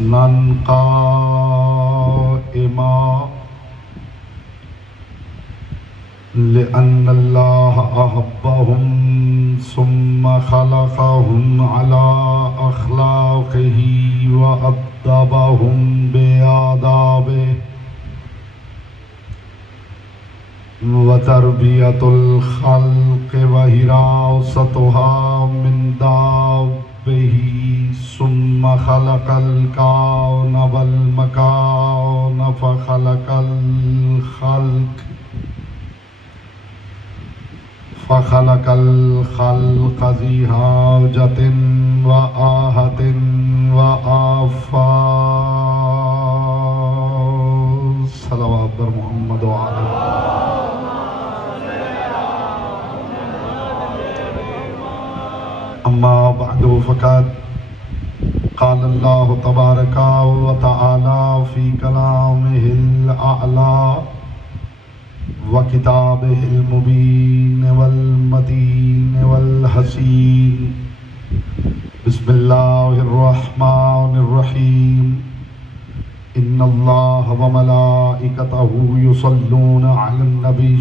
हसनन क़ाइमा लिअन्नल्लाह अहब्बहुम सुम्मा खलक़हुम अला अख़लाक़िही व अद्दबहुम बिआदाबिही व तरबियतुल ख़ल्क़ व हिरासतुहा मिन दाब्बिही सुम्मा खलक़ल कौन वल मकान फ़खलक़ल ख़ल्क़ ज़ी हाजतिन व आहतिन व आफ़ात। सलवात बर मुहम्मद व आले अम्मा बअदु फ़क़द क़ाल अल्लाह तबारक व तआला फ़ी कलामिहिल अअला व किताबिहिल मुबीन वल मतीन वल हसीन। बिस्मिल्लाहिर रहमानिर रहीम। इन्नल्लाह व मलाइकतहु युसल्लूना अलन नबी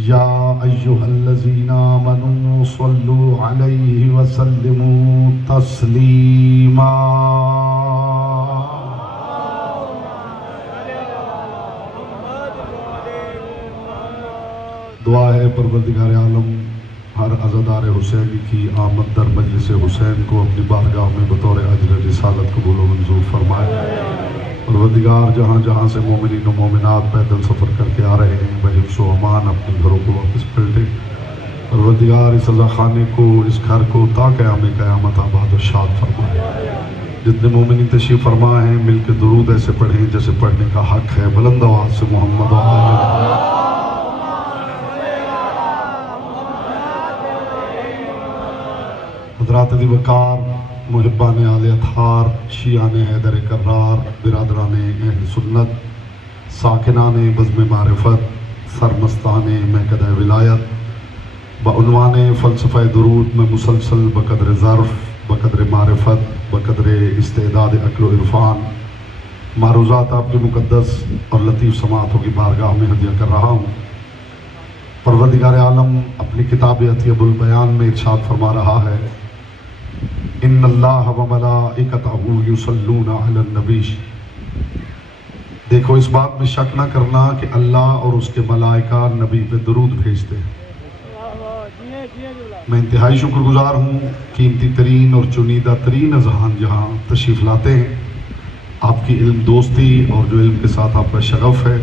या अय्युहल्लज़ीना आमनू सल्लु अलैहि व सल्लिमू तस्लीमा। दुआ है परवरदिगार आलम हर अज़ादार हुसैनी की आमद दर मजलिस हुसैन को अपनी बारगाह में बतौर अजर रिसालत कबूल व मंजूर फरमाए। परवरदिगार जहाँ जहाँ से मोमिनीन व मोमिनात पैदल सफ़र करके आ रहे हैं वह हिफ्ज़ व अमान अपने घरों को वापस पलटे। परवरदिगार इस अज़ा खाने को, इस घर को ता क़याम क़यामत आबाद और शाद फरमाए। जितने मोमिनीन तशरीफ़ फरमा हैं मिल के दुरूद ऐसे पढ़ें जैसे पढ़ने का हक़ है। बुलंद आवाज़ से मोहम्मद व आले हज़रात दी वक़ार मुहिब्बान आले अतहार शियान हैदर कर्रार बिरादरान अहल सुन्नत साकिनान बज़्म मारिफत सरमस्तान महकद विलायत बउनवान फ़लसफ़ा दुरूद में मुसलसल बक़द्र ज़र्फ़ बक़द्र मारिफत बक़द्र इस्तेदाद अक़्ल व इरफ़ान मारूज़ात आपकी मुक़द्दस और लतीफ़ समातों की बारगाह में हदिया कर रहा हूँ। परवरदिगार आलम अपनी किताब अतियबुल बयान में इरशाद फरमा रहा है इन्नल्लाह व मलाइकतहु युसल्लूना अलन नबी। देखो इस बात में शक न करना कि अल्लाह और उसके मलाइका नबी पे दुरूद भेजते हैं। मैं इंतहाई शुक्रगुजार हूँ कीमती तरीन और चुनीदा तरीन अज़हान जहाँ तशरीफ़ लाते हैं। आपकी इल्म दोस्ती और जो इल्म के साथ आपका शगफ़ है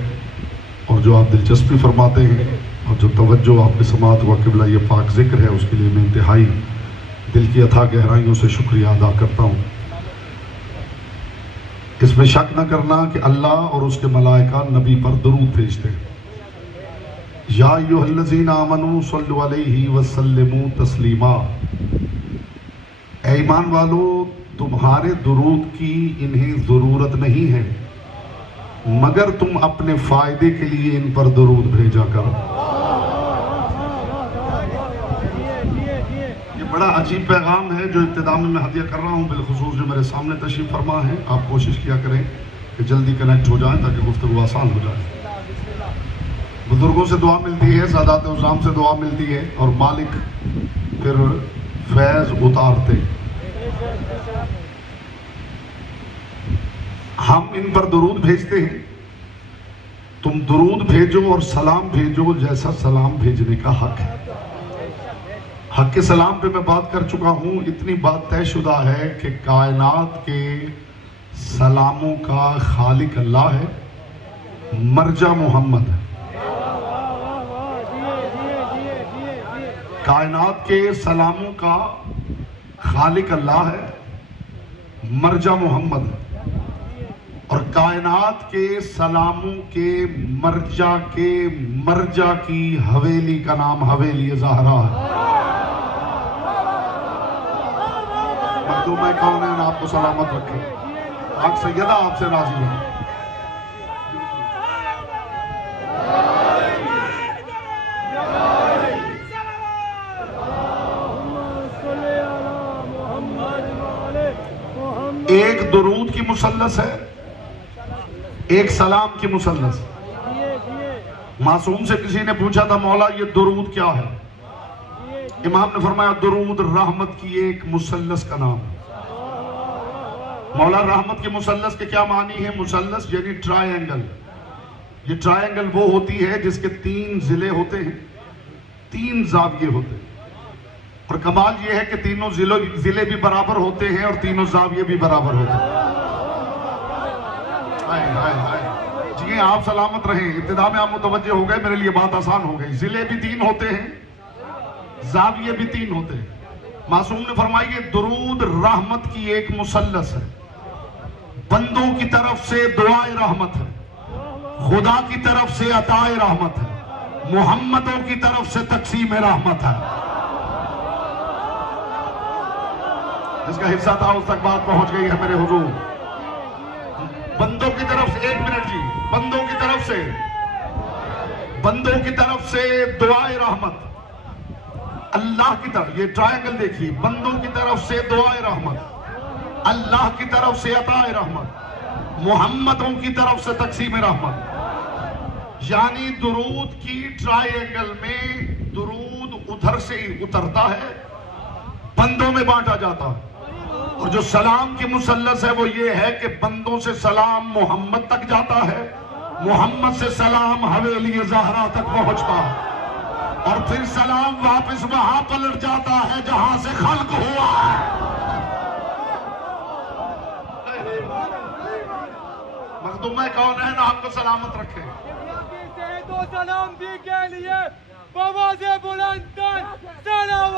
और जो आप दिलचस्पी फरमाते हैं और जो तवज्जो आपके समात व क़िबला ये पाक ज़िक्र है उसके लिए मैं इंतहाई दिल की अथाह गहराइयों से शुक्रिया अदा करता हूँ। इसमें शक न करना कि अल्लाह और उसके मलाइका नबी पर दुरूद भेजते हैं। या अय्युहल्लज़ीना आमनू सल्लु अलैहि व सल्लिमू तस्लीमा। ऐ ईमान वालो तुम्हारे दुरूद की इन्हें ज़रूरत नहीं है मगर तुम अपने फ़ायदे के लिए इन पर दुरूद भेजा करो। बड़ा अजीब पैगाम है जो इब्तिदा में मैं हदिया कर रहा हूँ, बिलखुसूस जो मेरे सामने तशरीफ़ फरमा है। आप कोशिश किया करें कि जल्दी कनेक्ट हो जाएं ताकि गुफ्तगू आसान हो जाए। बुजुर्गों से दुआ मिलती है, सादात उज़्ज़ाम से दुआ मिलती है और मालिक फिर फैज़ उतारते। हम इन पर दुरूद भेजते हैं। तुम दुरूद भेजो और सलाम भेजो जैसा सलाम भेजने का हक है। हक के सलाम पे मैं बात कर चुका हूँ। इतनी बात तयशुदा है कि कायनात के सलामों का खालिक अल्लाह है, मर्जा मोहम्मद है। कायनात के सलामों का खालिक अल्लाह है, मर्जा मोहम्मद है। और कायनात के सलामों के मर्जा की हवेली का नाम हवेली ज़हरा है। मैं कौन है आपको सलामत रखे। आग सैयदा आपसे राजी है। एक दुरूद मुसल्लस है, एक सलाम की मुसल्लस। मासूम से किसी ने पूछा था मौला ये दुरूद क्या है? इमाम ने फरमाया दुरूद रहमत की एक मुसल्लस का नाम है। मौला रहमत के मुसल्लस के क्या मानी है? मुसल्लस यानी ट्रायंगल। ये ट्रायंगल वो होती है जिसके 3 जिले होते हैं, 3 जाविये होते हैं, और कमाल ये है कि तीनों जिले भी बराबर होते हैं और तीनों जाविये भी बराबर होते हैं। हाय हाय हाय जी, आप सलामत रहें। इब्तिदा में आप मुतवज्जे हो गए, मेरे लिए बात आसान हो गई। जिले भी 3 होते हैं, जाविये भी 3 होते हैं। मासूम ने फरमाई ये दुरूद रहमत की एक मुसल्लस है। बंदों की तरफ से दुआए रहमत है, खुदा की तरफ से अताए रहमत है, मोहम्मदों की तरफ से तकसीम रहमत है। इसका हिस्सा था, उस तक बात पहुंच गई है मेरे हुजूर। बंदों की तरफ से, 1 मिनट जी, बंदों की तरफ से दुआए रहमत, अल्लाह की तरफ, ये ट्रायंगल देखिए, बंदों की तरफ से दुआए रहमत, अल्लाह की तरफ से अताए रहमत, मोहम्मदों की तरफ से तकसीम रहमत। यानी दुरूद की ट्रायंगल में दुरूद उधर से ही उतरता है, बंदों में बांटा जाता है। और जो सलाम की मुसल्लस है वो ये है कि बंदों से सलाम मोहम्मद तक जाता है, मोहम्मद से सलाम हवेली ज़हरा तक पहुंचता है, और फिर सलाम वापस वहां पलट जाता है जहां से खल्क हुआ है। मखदूम कौन है ना हमको सलामत रखे। तो सलाम दी के लिए बाबा से बुलंद सलाम।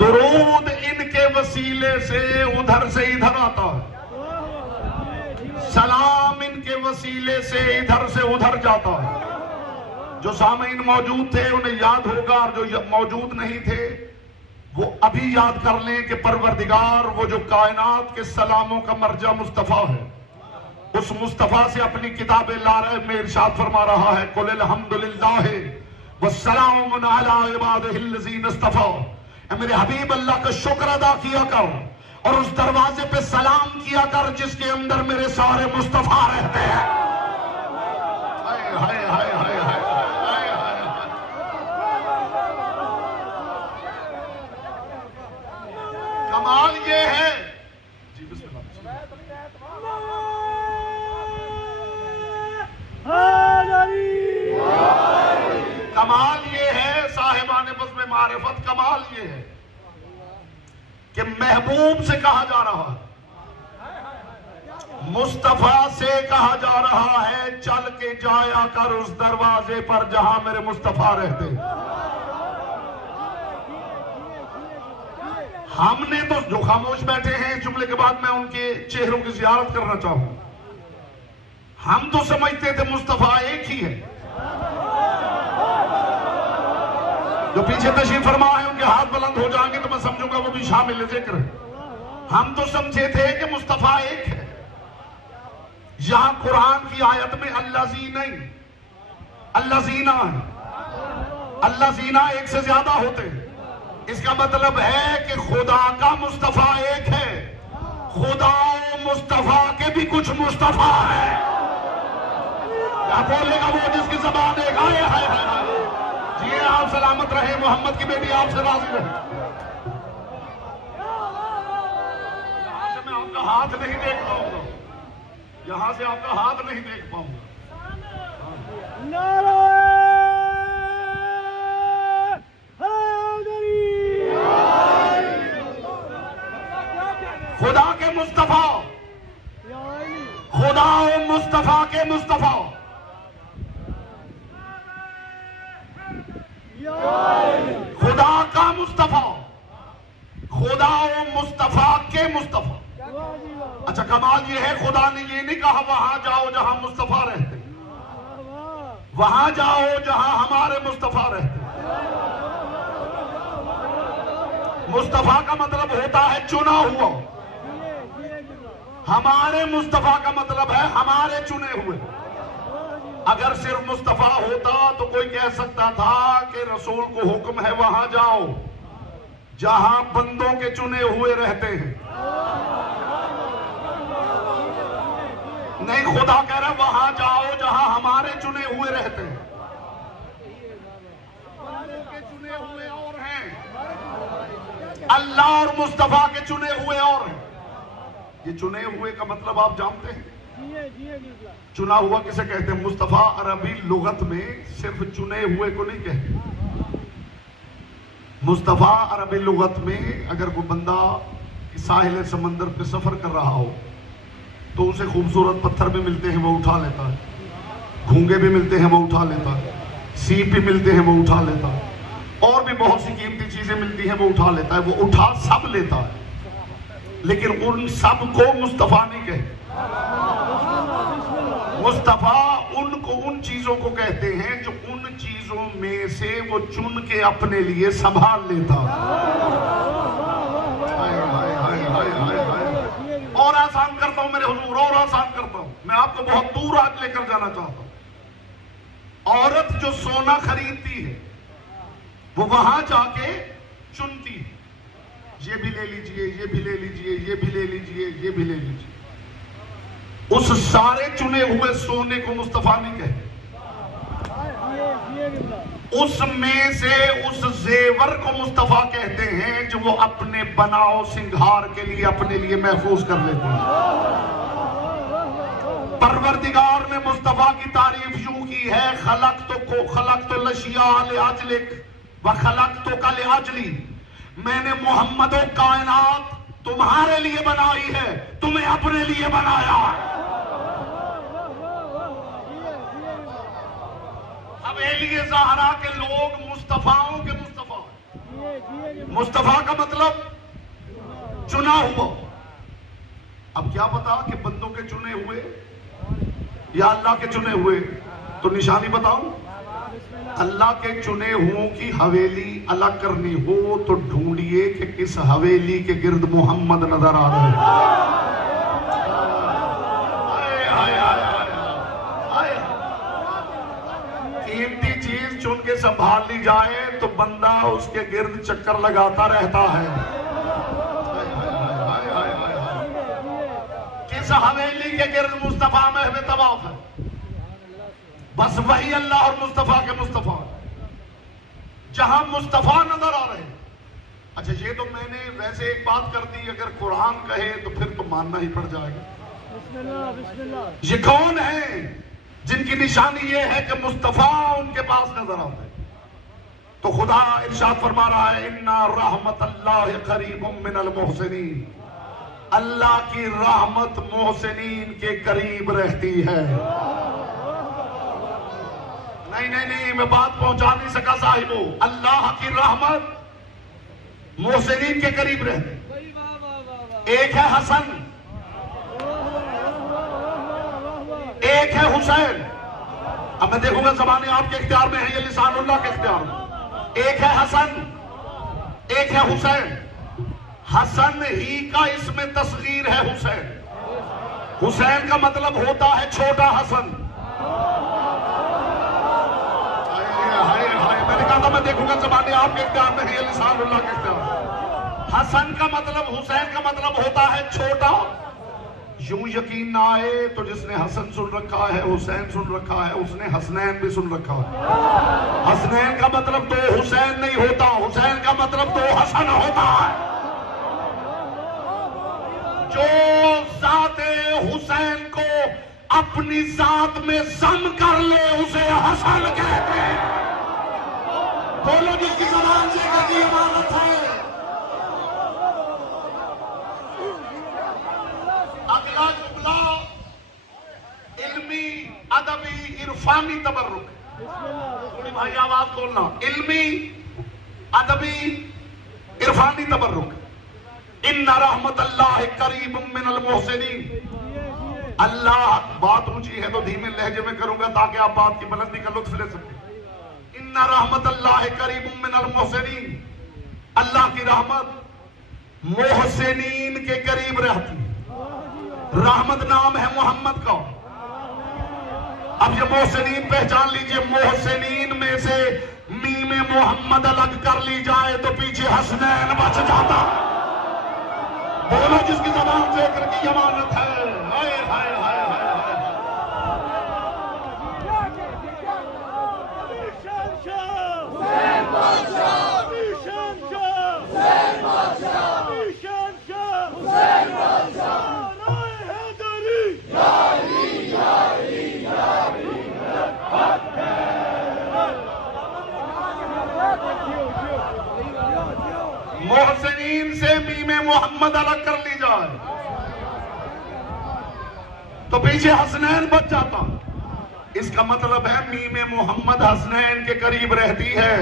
दुरूद इनके वसीले से उधर से इधर आता है, सलाम इनके वसीले से इधर से उधर जाता है। जो सामीन मौजूद थे उन्हें याद होगा, और जो मौजूद नहीं थे वो अभी याद कर लें कि परवरदिगार वो जो कायनात के सलामों का मर्जा मुस्तफा है, उस मुस्तफा से अपनी किताबें ला रहे में इरशाद फरमा रहा है कुल अल्हम्दुलिल्लाह वस्सलामुन अला इबादिहिल्लज़ीना इस्तफा। मेरे हबीब अल्लाह का शुक्र अदा किया कर और उस दरवाजे पे सलाम किया कर जिसके अंदर मेरे सारे मुस्तफा रहते हैं। हाय हाय हाय हाय हाय हाय हाय। कमाल ये है जी, बिस्मिल्लाह। कमाल ये है साहिबाने बज़्म मारिफत, कमाल ये है कि महबूब से कहा जा रहा है, मुस्तफा से कहा जा रहा है चल के जाया कर उस दरवाजे पर जहां मेरे मुस्तफा रहते। हमने तो जो खामोश बैठे हैं, इस जुमले के बाद मैं उनके चेहरों की जियारत करना चाहूं। हम तो समझते थे मुस्तफा एक ही है। जो पीछे तशरीफ फरमा है उनके हाथ बुलंद हो जाएंगे तो मैं समझूंगा वो भी शामिल जिक्र है। हम तो समझे थे कि मुस्तफा एक है। यहां कुरान की आयत में अल्लाज़ी नहीं, अल्लाज़ीना है। अल्लाज़ीना एक से ज्यादा होते हैं। इसका मतलब है कि खुदा का मुस्तफा एक है, खुदा मुस्तफा के भी कुछ मुस्तफा है। क्या बोलेगा वो जिसकी ज़बान एक? हाय हाय हाय। जी आप सलामत रहे, मोहम्मद की बेटी आपसे राजी रहे। यहां से मैं आपका हाथ नहीं देख पाऊंगा, यहां से आपका हाथ नहीं देख पाऊंगा। खुदा के मुस्तफा, खुदा मुस्तफा के मुस्तफा, खुदा का मुस्तफा, खुदा मुस्तफा के मुस्तफा। अच्छा कमाल ये है, खुदा ने ये नहीं कहा वहां जाओ जहां मुस्तफा रहते, वहां जाओ जहां हमारे मुस्तफा रहते। मुस्तफा का मतलब होता है चुना हुआ, हमारे मुस्तफा का मतलब है हमारे चुने हुए। अगर सिर्फ मुस्तफा होता तो कोई कह सकता था कि रसूल को हुक्म है वहां जाओ जहां बंदों के चुने हुए रहते हैं। नहीं, खुदा कह रहा वहां जाओ जहां हमारे चुने हुए रहते हैं। बंदों के चुने हुए और हैं, अल्लाह और मुस्तफा के चुने हुए और हैं। ये चुने हुए का मतलब आप जानते हैं? चुना हुआ किसे कहते हैं? मुस्तफा अरबी लुगत में सिर्फ चुने हुए को नहीं कहते। मुस्तफा अरबी लुगत में अगर कोई बंदा साहिल समंदर पे सफर कर रहा हो तो उसे खूबसूरत पत्थर भी मिलते हैं वो उठा लेता है, घूंगे भी मिलते हैं वो उठा लेता है, सीप भी मिलते हैं वो उठा लेता है, और भी बहुत सी कीमती चीजें मिलती हैं वो उठा लेता है। वो उठा सब लेता है, लेकिन उन सब को मुस्तफा नहीं कहते। मुस्तफा उनको उन चीजों को कहते हैं जो उन चीजों में से वो चुन के अपने लिए संभाल लेता। हाय हाय हाय हाय हाय हाय। और आसान करता हूं मेरे हुजूर, और आसान करता हूं। मैं आपको बहुत दूर आज लेकर जाना चाहता हूं। औरत जो सोना खरीदती है वो वहां जाके चुनती है, ये भी ले लीजिए, ये भी ले लीजिए, ये भी ले लीजिए, ये भी ले लीजिए। उस सारे चुने हुए सोने को मुस्तफा नहीं कहते। उसमें से उस जेवर को मुस्तफा कहते हैं जो वो अपने बनाओ सिंगार के लिए अपने लिए महफूज कर लेते हैं। परवरदिगार ने मुस्तफा की तारीफ यूं की है, खलक तो लशिया लिअजलिक व खलक तो का लिअजली। मैंने मोहम्मद कायनात तुम्हारे लिए बनाई है, तुम्हें अपने लिए बनाया है। हवेलिए ज़हरा के लोग मुस्तफाओं के मुस्तफा। मुस्तफा का मतलब चुना हुआ। अब क्या पता कि बंदों के चुने हुए या अल्लाह के चुने हुए, तो निशानी बताऊं। अल्लाह के चुने हुओं की हवेली अलग करनी हो तो ढूंढिए कि किस हवेली के गिर्द मोहम्मद नजर आ रहे हैं। कीमती चीज चुन के संभाल ली जाए तो बंदा उसके गिर्द चक्कर लगाता रहता है। किस हवेली के गिर्द मुस्तफा में हमें तवाफ है, बस वही अल्लाह और मुस्तफा के मुस्तफा जहां मुस्तफा नजर आ रहे हैं। अच्छा, ये तो मैंने वैसे एक बात कर दी, अगर कुरान कहे तो फिर तो मानना ही पड़ जाएगा। ये कौन है जिनकी निशानी ये है कि मुस्तफा उनके पास नजर आते हैं? तो खुदा इरशाद फरमा रहा है, इन्ना रहमतल्लाहि करीबुम मिनल मुहसिनीन। अल्लाह की रहमत मोहसिनीन के करीब रहती है। नहीं, मैं बात पहुंचा नहीं सका साहिबो। अल्लाह की रहमत मोहसिनीन के करीब रहती। एक है हसन, एक है हुसैन। अब मैं देखूंगा ज़बानें आपके इख्तियार में है या लिसानुल्लाह के इख्तियार में। एक है हसन, एक है हुसैन। हसन ही का इसमें तस्गीर है हुसैन। हुसैन का मतलब होता है छोटा हसन। मैंने कहा था मैं देखूंगा ज़बानें आपके इख्तियार में है या लिसानुल्लाह के इख्तियार। हसन का मतलब, हुसैन का मतलब होता है छोटा। यूं यकीन ना आए तो जिसने हसन सुन रखा है, हुसैन सुन रखा है, उसने हसनैन भी सुन रखा है। हसनैन का मतलब तो हुसैन नहीं होता, हुसैन का मतलब तो हसन होता है। जो जाते हुसैन को अपनी जात में जम कर ले उसे हसन कहते हैं। बोलो जिसकी ज़बान से कभी इमारत है। अगला जुमला इल्मी अदबी इरफानी तबर्रुक। थोड़ी भाई आवाज बोलना। इल्मी अदबी इरफानी तबर्रुक। इन्ना रहमतल्लाहि करीबुम मिनल मुहसिनीन। अल्लाह, बात ऊंची है तो धीमे लहजे में करूंगा ताकि आप बात की बुलंदी का लुत्फ ले सकें। इन्ना रहमतल्लाहि करीबुम मिनल मुहसिनीन। अल्लाह की रहमत मोहसिनीन के करीब रहती है। रहमत नाम है मोहम्मद का। अब ये मोहसिनीन पहचान लीजिए, मोहसिनीन में से मीम मोहम्मद अलग कर ली जाए तो पीछे हसनैन बच जाता। बोलो जिसकी जबान जिक्र की अमानत है। हाय हाय हाय हाय हाय। मोहसिनीन से मीम मोहम्मद अलग कर ली जाए तो पीछे हसनैन बच जाता। इसका मतलब है मीम मोहम्मद हसनैन के करीब रहती है।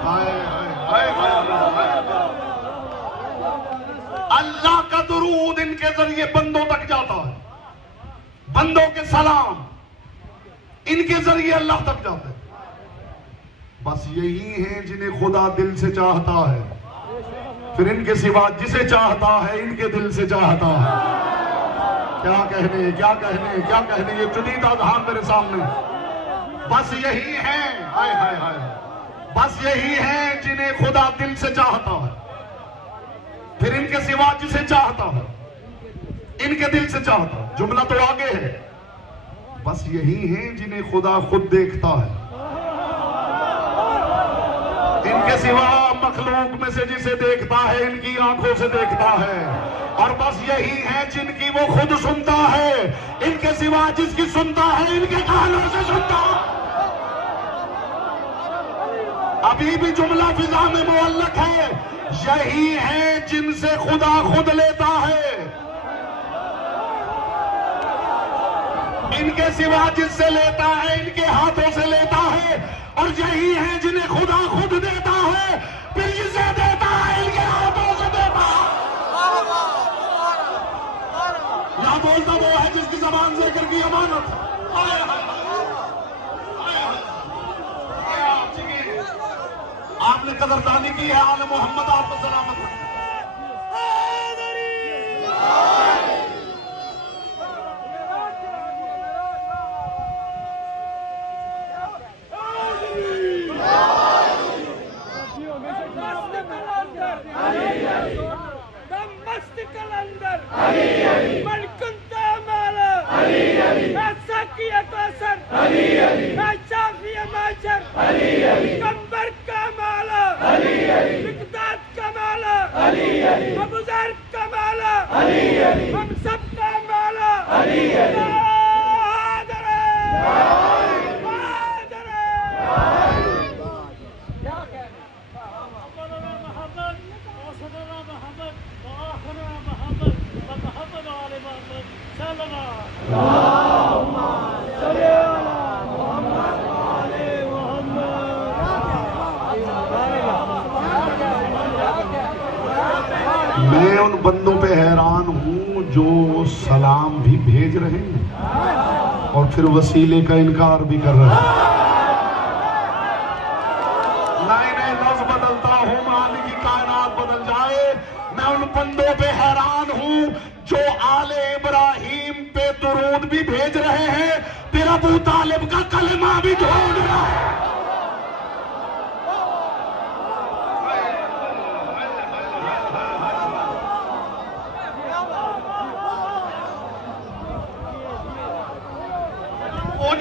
हाय हाय हाय हाय। अल्लाह का दुरूद इनके जरिए बंदों तक जाता है। बंदों के सलाम इनके जरिए अल्लाह तक जाते हैं। बस यही है जिन्हें खुदा दिल से चाहता है, फिर इनके सिवा जिसे चाहता है इनके दिल से चाहता है। क्या कहने क्या कहने क्या कहने, ये चुनीदा धाम मेरे सामने। बस यही है, हाय हाय हाय, बस यही है जिन्हें खुदा दिल से चाहता है, फिर इनके सिवा जिसे चाहता है इनके दिल से चाहता है। जुमला तो आगे है। बस यही है जिन्हें खुदा खुद देखता है, इनके सिवा मखलूक में से जिसे देखता है इनकी आंखों से देखता है। और बस यही है जिनकी वो खुद सुनता है, इनके सिवा जिसकी सुनता है इनके कानों से सुनता है। अभी भी जुमला फिजा में मुअल्लक है। यही है जिनसे खुदा खुद लेता है, इनके सिवा जिससे लेता है इनके हाथों से लेता है। और यही है जिन्हें खुदा खुद देता है, फिर जिसे देता है इनके हाथों से देता है। या बोलता वो है जिसकी जबान जिक्र की अमानत। आपने कदरदानी की है, आले मोहम्मद आपको सलामत है। हम सबका माला मैं उन बंदों पे हैरान हूं जो सलाम भी भेज रहे हैं और फिर वसीले का इनकार भी कर रहे हैं। नहीं नहीं, लफ्ज बदलता हूं, मालिक की कायनात बदल जाए। मैं उन बंदों पे हैरान हूं जो आले इब्राहिम पे दुरूद भी भेज रहे हैं, फिर अबू तालिब का कलमा भी ढूंढ रहा है।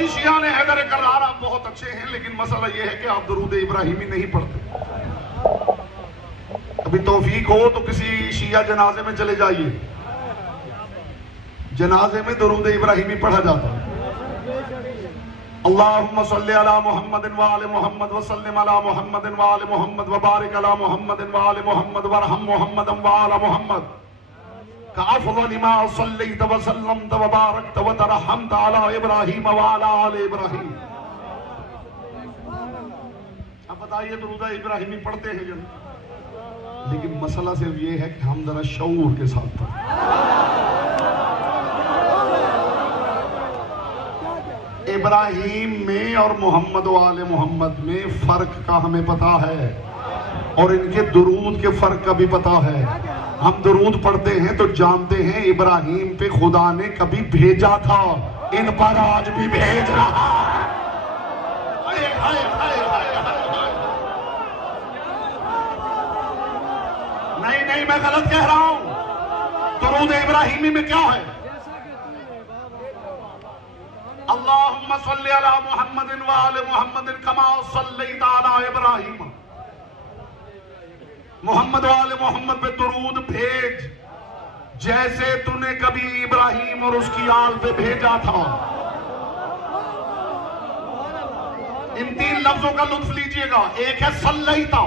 शिया ने हैदर करार आप बहुत अच्छे हैं, लेकिन मसला यह है कि आप दरूद इब्राहिमी नहीं पढ़ते। अभी तौफीक हो तो किसी शिया जनाजे में चले जाइए, जनाजे में दरूद इब्राहिमी पढ़ा जाता है। अल्लाहुम्मा सल्ली अला मुहम्मदिन व आले मुहम्मद व सल्लिम अला मुहम्मदिन व आले मुहम्मद व बारिक अला मुहम्मदिन व आले मुहम्मद वरहम मुहम्मदन व आला मुहम्मद काफ़ज़ल मा सल्लैत व सल्लमत व बारकत व तरहमत अला इब्राहीम व अला आले इब्राहीम। अब बताइए दरूद इब्राहिमी पढ़ते हैं जन, लेकिन मसला सिर्फ ये है कि हम जरा शऊर के साथ पढ़ें। इब्राहिम में और मोहम्मद व आले मोहम्मद में फर्क का हमें पता है, और इनके दुरूद के फर्क का भी पता है। हम दुरूद पढ़ते हैं तो जानते हैं इब्राहिम पे खुदा ने कभी भेजा था, इन पर आज भी भेज रहा है। नहीं, मैं गलत कह रहा हूं। दुरूद इब्राहिमी में क्या है? अल्लाहुम्मा सल्ली अला मुहम्मदिन व आले मुहम्मदिन कमा सल्लैता अला इब्राहिम। मोहम्मद व आले मोहम्मद पे दुरूद भेज जैसे तूने कभी इब्राहिम और उसकी आल पे भेजा था। इन 3 लफ्जों का लुत्फ लीजिएगा। एक है सल्लैता,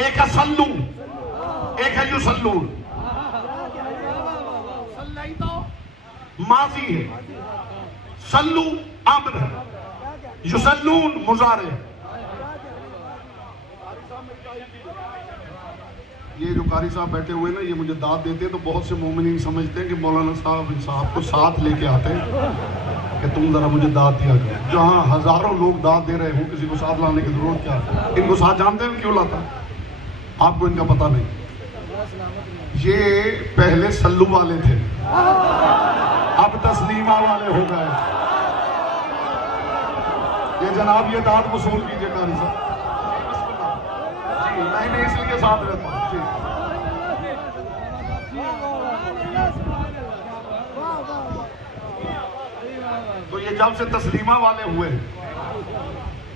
एक है सल्लू, एक है युसल्लून। सल्लैता माजी है, सल्लू अम्र है, युसल्लून मुजारे। ये जो कारी साहब बैठे हुए ना, ये मुझे दाद देते हैं तो बहुत से मोमिनीन समझते हैं कि मौलाना साहब इन साहब को साथ लेके आते हैं कि तुम जरा मुझे दाद दिया करो। जहाँ हजारों लोग दाद दे रहे हो, किसी को साथ लाने की जरूरत क्या है? इनको साथ जानते हैं क्यों लाता? आपको इनका पता नहीं। ये पहले सल्लू वाले थे, अब तस्लीमा वाले हो गए। ये जनाब ये दाद वसूल कीजिए कारी साहब। जी नहीं, इसलिए साथ रहता हूँ जी। तो ये जब से तस्लीमा वाले हुए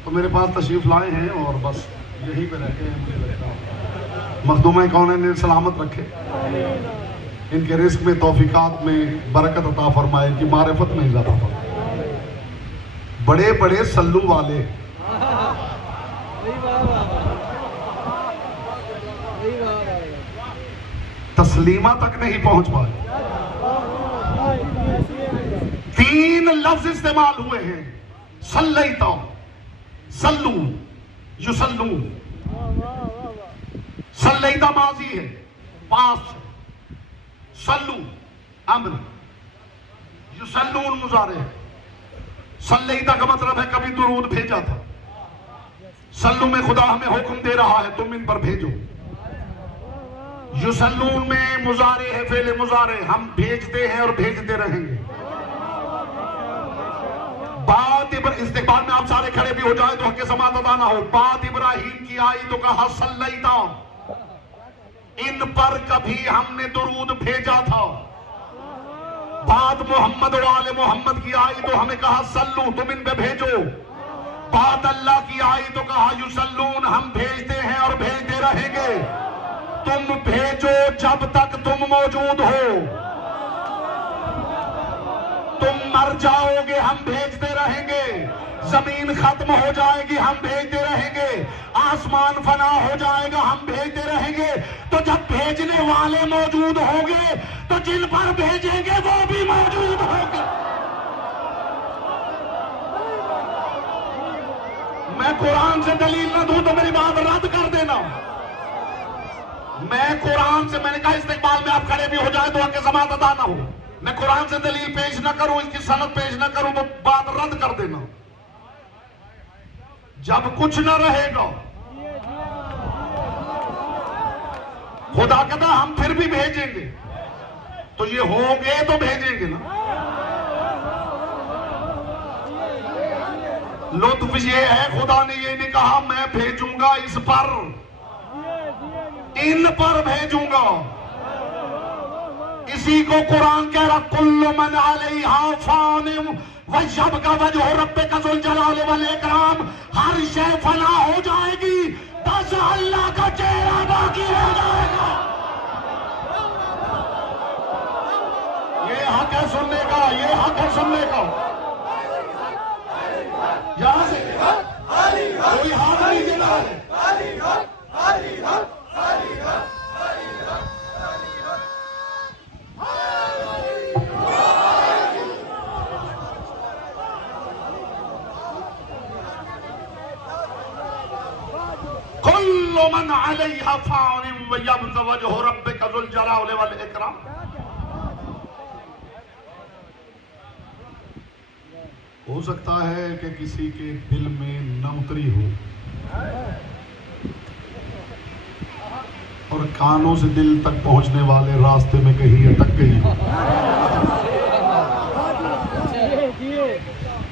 तो मेरे पास तशरीफ लाए हैं और बस यहीं पे रहते हैं। मुझे लगता है मखदूम कौन ने सलामत रखे, इनके रिस्क में तौफीकात में बरकत अता फरमाए, कि मारिफत में इजाफा फरमाए। बड़े बड़े सल्लू वाले तस्लीमा तक नहीं पहुंच पाए। 3 लफ्ज इस्तेमाल हुए हैं, सल्लैता, सल्लू, युसल्लू। सल्लैता माजी है, पास। सल्लू अम्र, युसल्लून मुजारे है। सल्लैता का मतलब है कभी दुरूद भेजा था। सल्लू में खुदा हमें हुक्म दे रहा है तुम इन पर भेजो। युसल्लून में मुजारे है, फेले मुजारे, हम भेजते हैं और भेजते रहेंगे। बात इस्तेमाल में आप सारे खड़े भी हो जाए तो हक़ समात अदा ना हो। बात इब्राहिम की आई तो कहा सल्लैता, इन पर कभी हमने दुरूद भेजा था। बात मोहम्मद वाले मोहम्मद की आई तो हमें कहा सल्लू, तुम इन पे भेजो। बात अल्लाह की आई तो कहा युसल्लून, हम भेजते हैं और भेजते रहेंगे। तुम भेजो जब तक तुम मौजूद हो। तुम मर जाओगे हम भेजते रहेंगे। जमीन खत्म हो जाएगी हम भेजते रहेंगे। आसमान फना हो जाएगा हम भेजते रहेंगे। तो जब भेजने वाले मौजूद होंगे तो जिन पर भेजेंगे वो भी मौजूद होंगे। मैं कुरान से दलील न दूं तो मेरी बात रद्द कर देना। मैं कुरान से, मैंने कहा इस्तेमाल में आप खड़े भी हो जाए तो हक़ समात अदा ना हो। मैं कुरान से दलील पेश न करूं, इसकी सनद पेश न करूं तो बात रद्द कर देना। जब कुछ न रहेगा खुदा कहता हम फिर भी भेजेंगे, तो ये हो गए तो भेजेंगे ना। लुत्फ ये है खुदा ने ये नहीं कहा मैं भेजूंगा इस पर, इन पर भेजूंगा। इसी को कुरान कह रहा कुल्लु मन अलैहा फानिम वयब्का वजहु रब्बिका ज़ुल जलाली वल इकराम। हर शय फना हो जाएगी, बस अल्लाह का चेहरा बाकी रह जाएगा। ये हक है सुनने का, ये हक है सुनने का। यहां से कोई हाथ नहीं देना है। कुल्लु मन अलैहा फानिम वयब्का वजहु रब्बिका ज़ुल जलाली वल इकराम। हो सकता है कि किसी के दिल में न उतरी हो और कानों से दिल तक पहुंचने वाले रास्ते में कहीं अटक गई हो।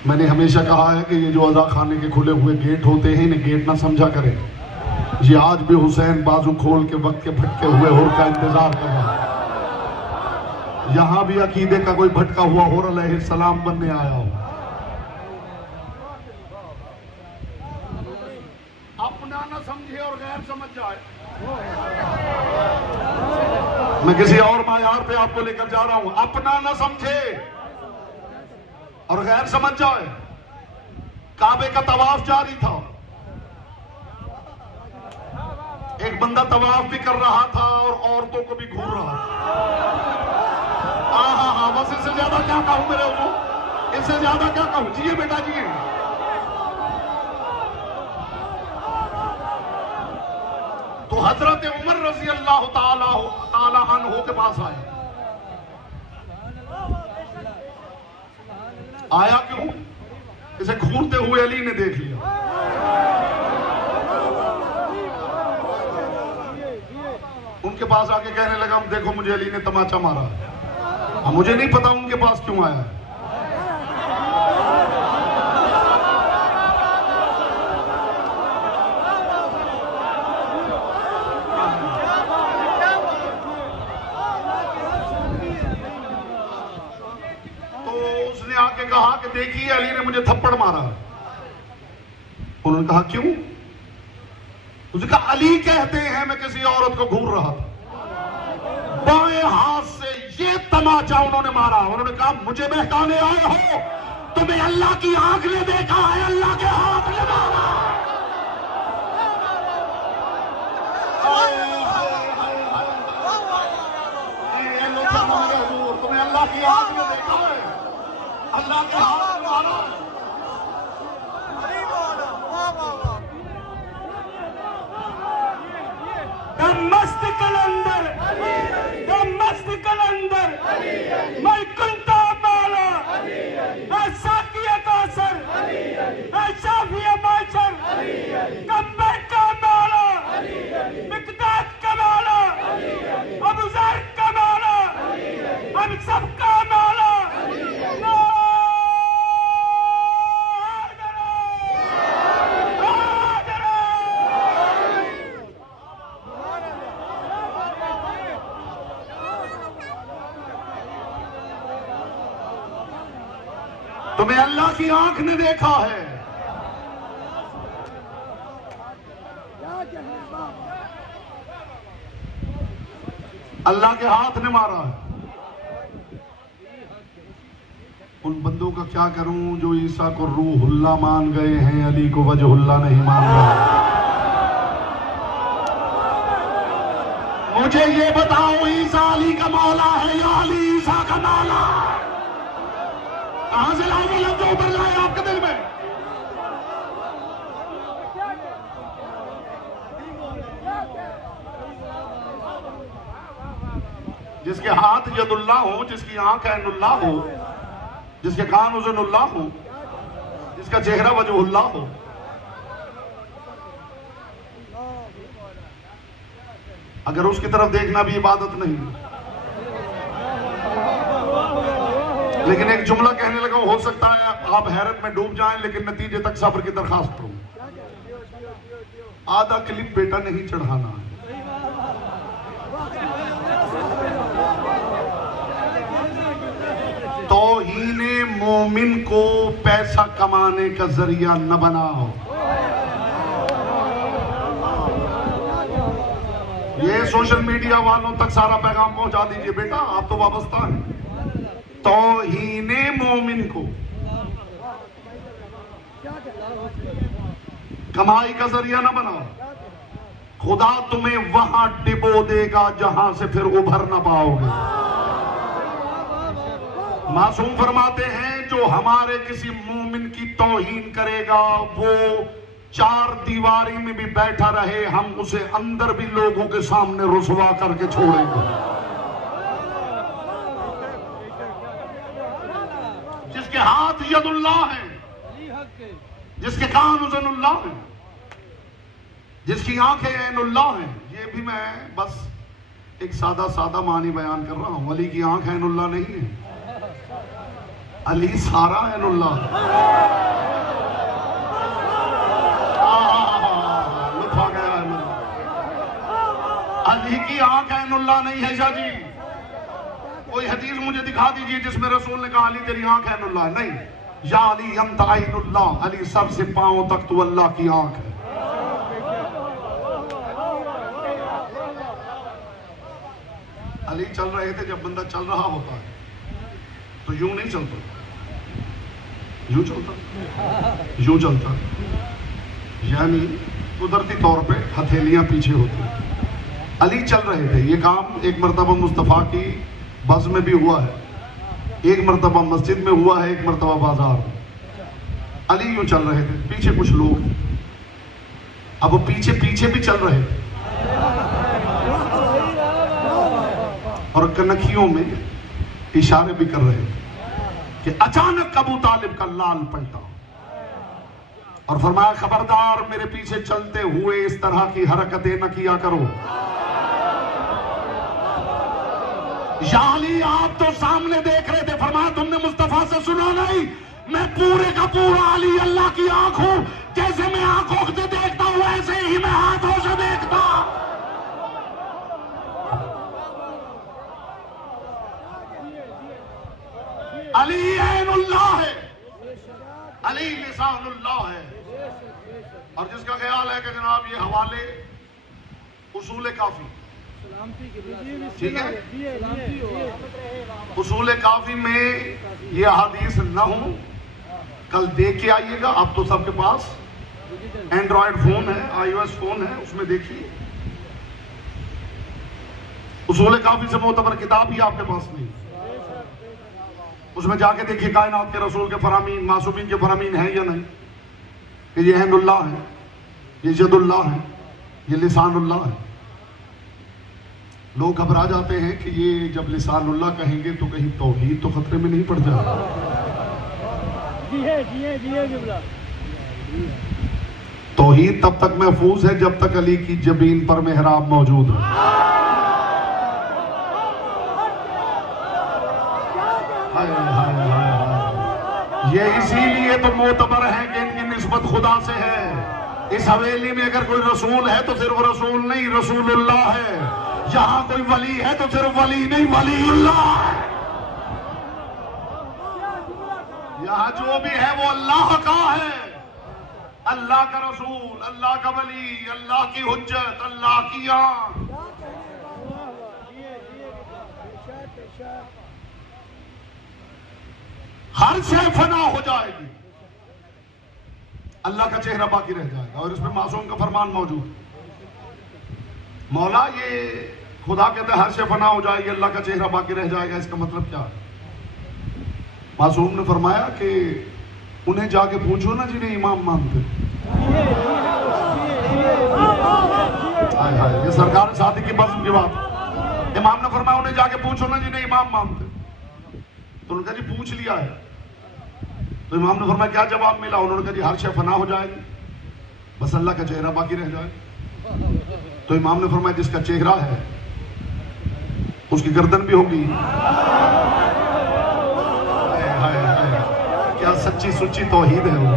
मैंने हमेशा कहा है कि ये जो अज़ा खाने के खुले हुए गेट होते हैं इन्हें गेट ना समझा करें। ये आज भी हुसैन बाजू खोल के वक्त के भटके हुए होर का इंतजार कर रहा है। यहां भी अकीदे का कोई भटका हुआ होर अलैहिस्सलाम बनने आया हो। अपना ना समझे और गैर समझ जाए। मैं किसी और मायार पे आपको लेकर जा रहा हूं। अपना ना समझे और गैर समझ जाए। काबे का तवाफ जारी था, एक बंदा तवाफ भी कर रहा था और औरतों को भी घूर रहा था। हाँ, बस इससे ज्यादा क्या कहूं मेरे हुजूर, इससे ज्यादा क्या कहूं। जिए बेटा जिए। तो हजरत उमर रजी अल्लाह ताला अन्हु के पास आया क्यों? इसे घूरते हुए अली ने देख लिया। उनके पास आके कहने लगा, देखो मुझे अली ने तमाचा मारा। मुझे नहीं पता उनके पास क्यों आया है। आके कहा कि देखिए अली ने मुझे थप्पड़ मारा। उन्होंने कहा क्यों? उसने कहा अली कहते हैं मैं किसी औरत को घूर रहा था। बाएं हाथ से ये तमाचा उन्होंने मारा। उन्होंने कहा मुझे बहकाने आए हो, तुम्हें अल्लाह की आंख ने देखा है, अल्लाह के हाथ ने मारा। तुम्हें अल्लाह की आंख ने देखा है, अल्लाह के हाथ में मारा। मस्त कलंदर, मस्त कलंदर, मैं कुंता माला, साकिया कासर, शाफिया माशर, कंबर का माला, मिकदाद का माला, अबू ज़र का माला, हम सबका माला। तुम्हें अल्लाह की आंख ने देखा है। अल्लाह के हाथ ने मारा है। उन बंदों का क्या करूं जो ईसा को रूहुल्लाह मान गए हैं, अली को वजहुल्लाह नहीं मान रहे। मुझे ये बताओ, ईसा अली का मौला है या अली ईसा का मौला? कहां से लाए वो लफ्ज उतर लाए आपके दिल में? जिसके हाथ यदुल्लाह हो, जिसकी आंख ऐनुल्लाह हो, जिसके कान उज़नुल्लाह हो, जिसका चेहरा वजहुल्लाह हो, अगर उसकी तरफ देखना भी इबादत नहीं। लेकिन एक जुमला कहने लगा, हो सकता है आप हैरत में डूब जाएं, लेकिन नतीजे तक सब्र की दरखास्त करूं। आधा क्लिप बेटा नहीं चढ़ाना है। तौहीने मोमिन को पैसा कमाने का जरिया न बनाओ। ये सोशल मीडिया वालों तक सारा पैगाम पहुंचा दीजिए बेटा, आप तो वाबस्ता हैं। तौहीने मोमिन को कमाई का जरिया ना बनाओ। खुदा तुम्हें वहां डिबो देगा जहां से फिर उभर ना पाओगे। मासूम फरमाते हैं, जो हमारे किसी मोमिन की तौहीन करेगा वो चार दीवारी में भी बैठा रहे, हम उसे अंदर भी लोगों के सामने रुसवा करके छोड़ेंगे। जिसके हाथ यदुल्लाह है, जिसके कान उज़नुल्लाह है, जिसकी आंखें ऐनुल्लाह हैं, ये भी मैं बस एक सादा सादा मानी बयान कर रहा हूं। अली की आंख ऐनुल्लाह नहीं है, अली सारा ऐनुल्लाह। लुत्फ आ गया है। अली की आंख ऐनुल्लाह नहीं है शाह जी। कोई हदीस मुझे दिखा दीजिए जिसमें रसूल ने कहा अली तेरी आंख ऐनुल्लाह है। नहीं, या अली अंत ऐनुल्लाह, अली सर से पांव तक तो अल्लाह की आंख है। अली चल रहे थे, जब बंदा चल रहा होता है तो यूं नहीं चलता, यूं चलता, यूं चलता, यानी कुदरती तौर पे हथेलियां पीछे होती। अली चल रहे थे। ये काम एक मरतबा मुस्तफ़ा की बस में भी हुआ है, एक मरतबा मस्जिद में हुआ है, एक मरतबा बाजार में। अली यूं चल रहे थे, पीछे कुछ लोग थे, अब वो पीछे पीछे भी चल रहे थे और कनखियों में इशारे भी कर रहे थे कि अचानक अबू तालिब का लाल पलटा और फरमाया खबरदार मेरे पीछे चलते हुए इस तरह की हरकतें न किया करो। या अली आप तो सामने देख रहे थे, फरमाया तुमने मुस्तफा से सुना नहीं, मैं पूरे का पूरा अली अल्लाह की आंख हूं। जैसे मैं आंखों से देखता हूं ऐसे ही मैं हाथों से देखता। अली ऐनुल्लाह है, अली लिसानुल्लाह है। और जिसका ख्याल है कि जनाब ये हवाले उसूल काफी, ठीक है, उसूल काफी में ये हदीस न हो, कल देख के आइएगा। अब तो सबके पास एंड्रॉयड फोन है, iOS फोन है, उसमें देखिए। उसूल काफी से मोतबर किताब ही आपके पास नहीं, उसमें जाके देखिए कायनात के रसूल के फरामीन, मासूमीन के फरामीन है या नहीं, कि ये ऐनुल्लाह है, ये यदुल्लाह है, ये लिसानुल्लाह है। लोग घबरा जाते हैं कि ये जब लिसानुल्लाह कहेंगे तो कहीं तौहीद तो खतरे में नहीं पड़ जाए। तौहीद तब तक महफूज है जब तक अली की जबीन पर मेहराब मौजूद है। हाय हाय हाय हाय। ये इसीलिए तो मोतबर है कि इनकी निस्बत खुदा से है। इस हवेली में अगर कोई रसूल है तो सिर्फ रसूल नहीं, रसूलुल्लाह है। यहाँ कोई वली है तो सिर्फ वली नहीं, वलीउल्लाह है। यहाँ जो भी है वो अल्लाह का है, अल्लाह का रसूल, अल्लाह का वली, अल्लाह की हुज्जत, अल्लाह की आंख। हर शय फना हो जाएगी, अल्लाह का चेहरा बाकी रह जाएगा। और इसमें मासूम का फरमान मौजूद है। मौला ये खुदा कहते हैं हर शय फना हो जाएगी, अल्लाह का चेहरा बाकी रह जाएगा, इसका मतलब क्या है? मासूम ने फरमाया कि उन्हें जाके पूछो ना जिन्हें इमाम मानते। हाय हाय, ये सरकार शादी की बज़्म की बात। इमाम ने फरमाया उन्हें जाके पूछो ना जिन्हें इमाम मानते। तो उन्होंने कहा जी पूछ लिया है। तो इमाम ने फरमाया क्या जवाब मिला? उन्होंने कहा जी हर शय फना हो जाएगी, बस अल्लाह का चेहरा बाकी रह जाए। तो इमाम ने फरमाया जिसका चेहरा है उसकी गर्दन भी होगी। क्या सच्ची सुच्ची तौहीद है वो।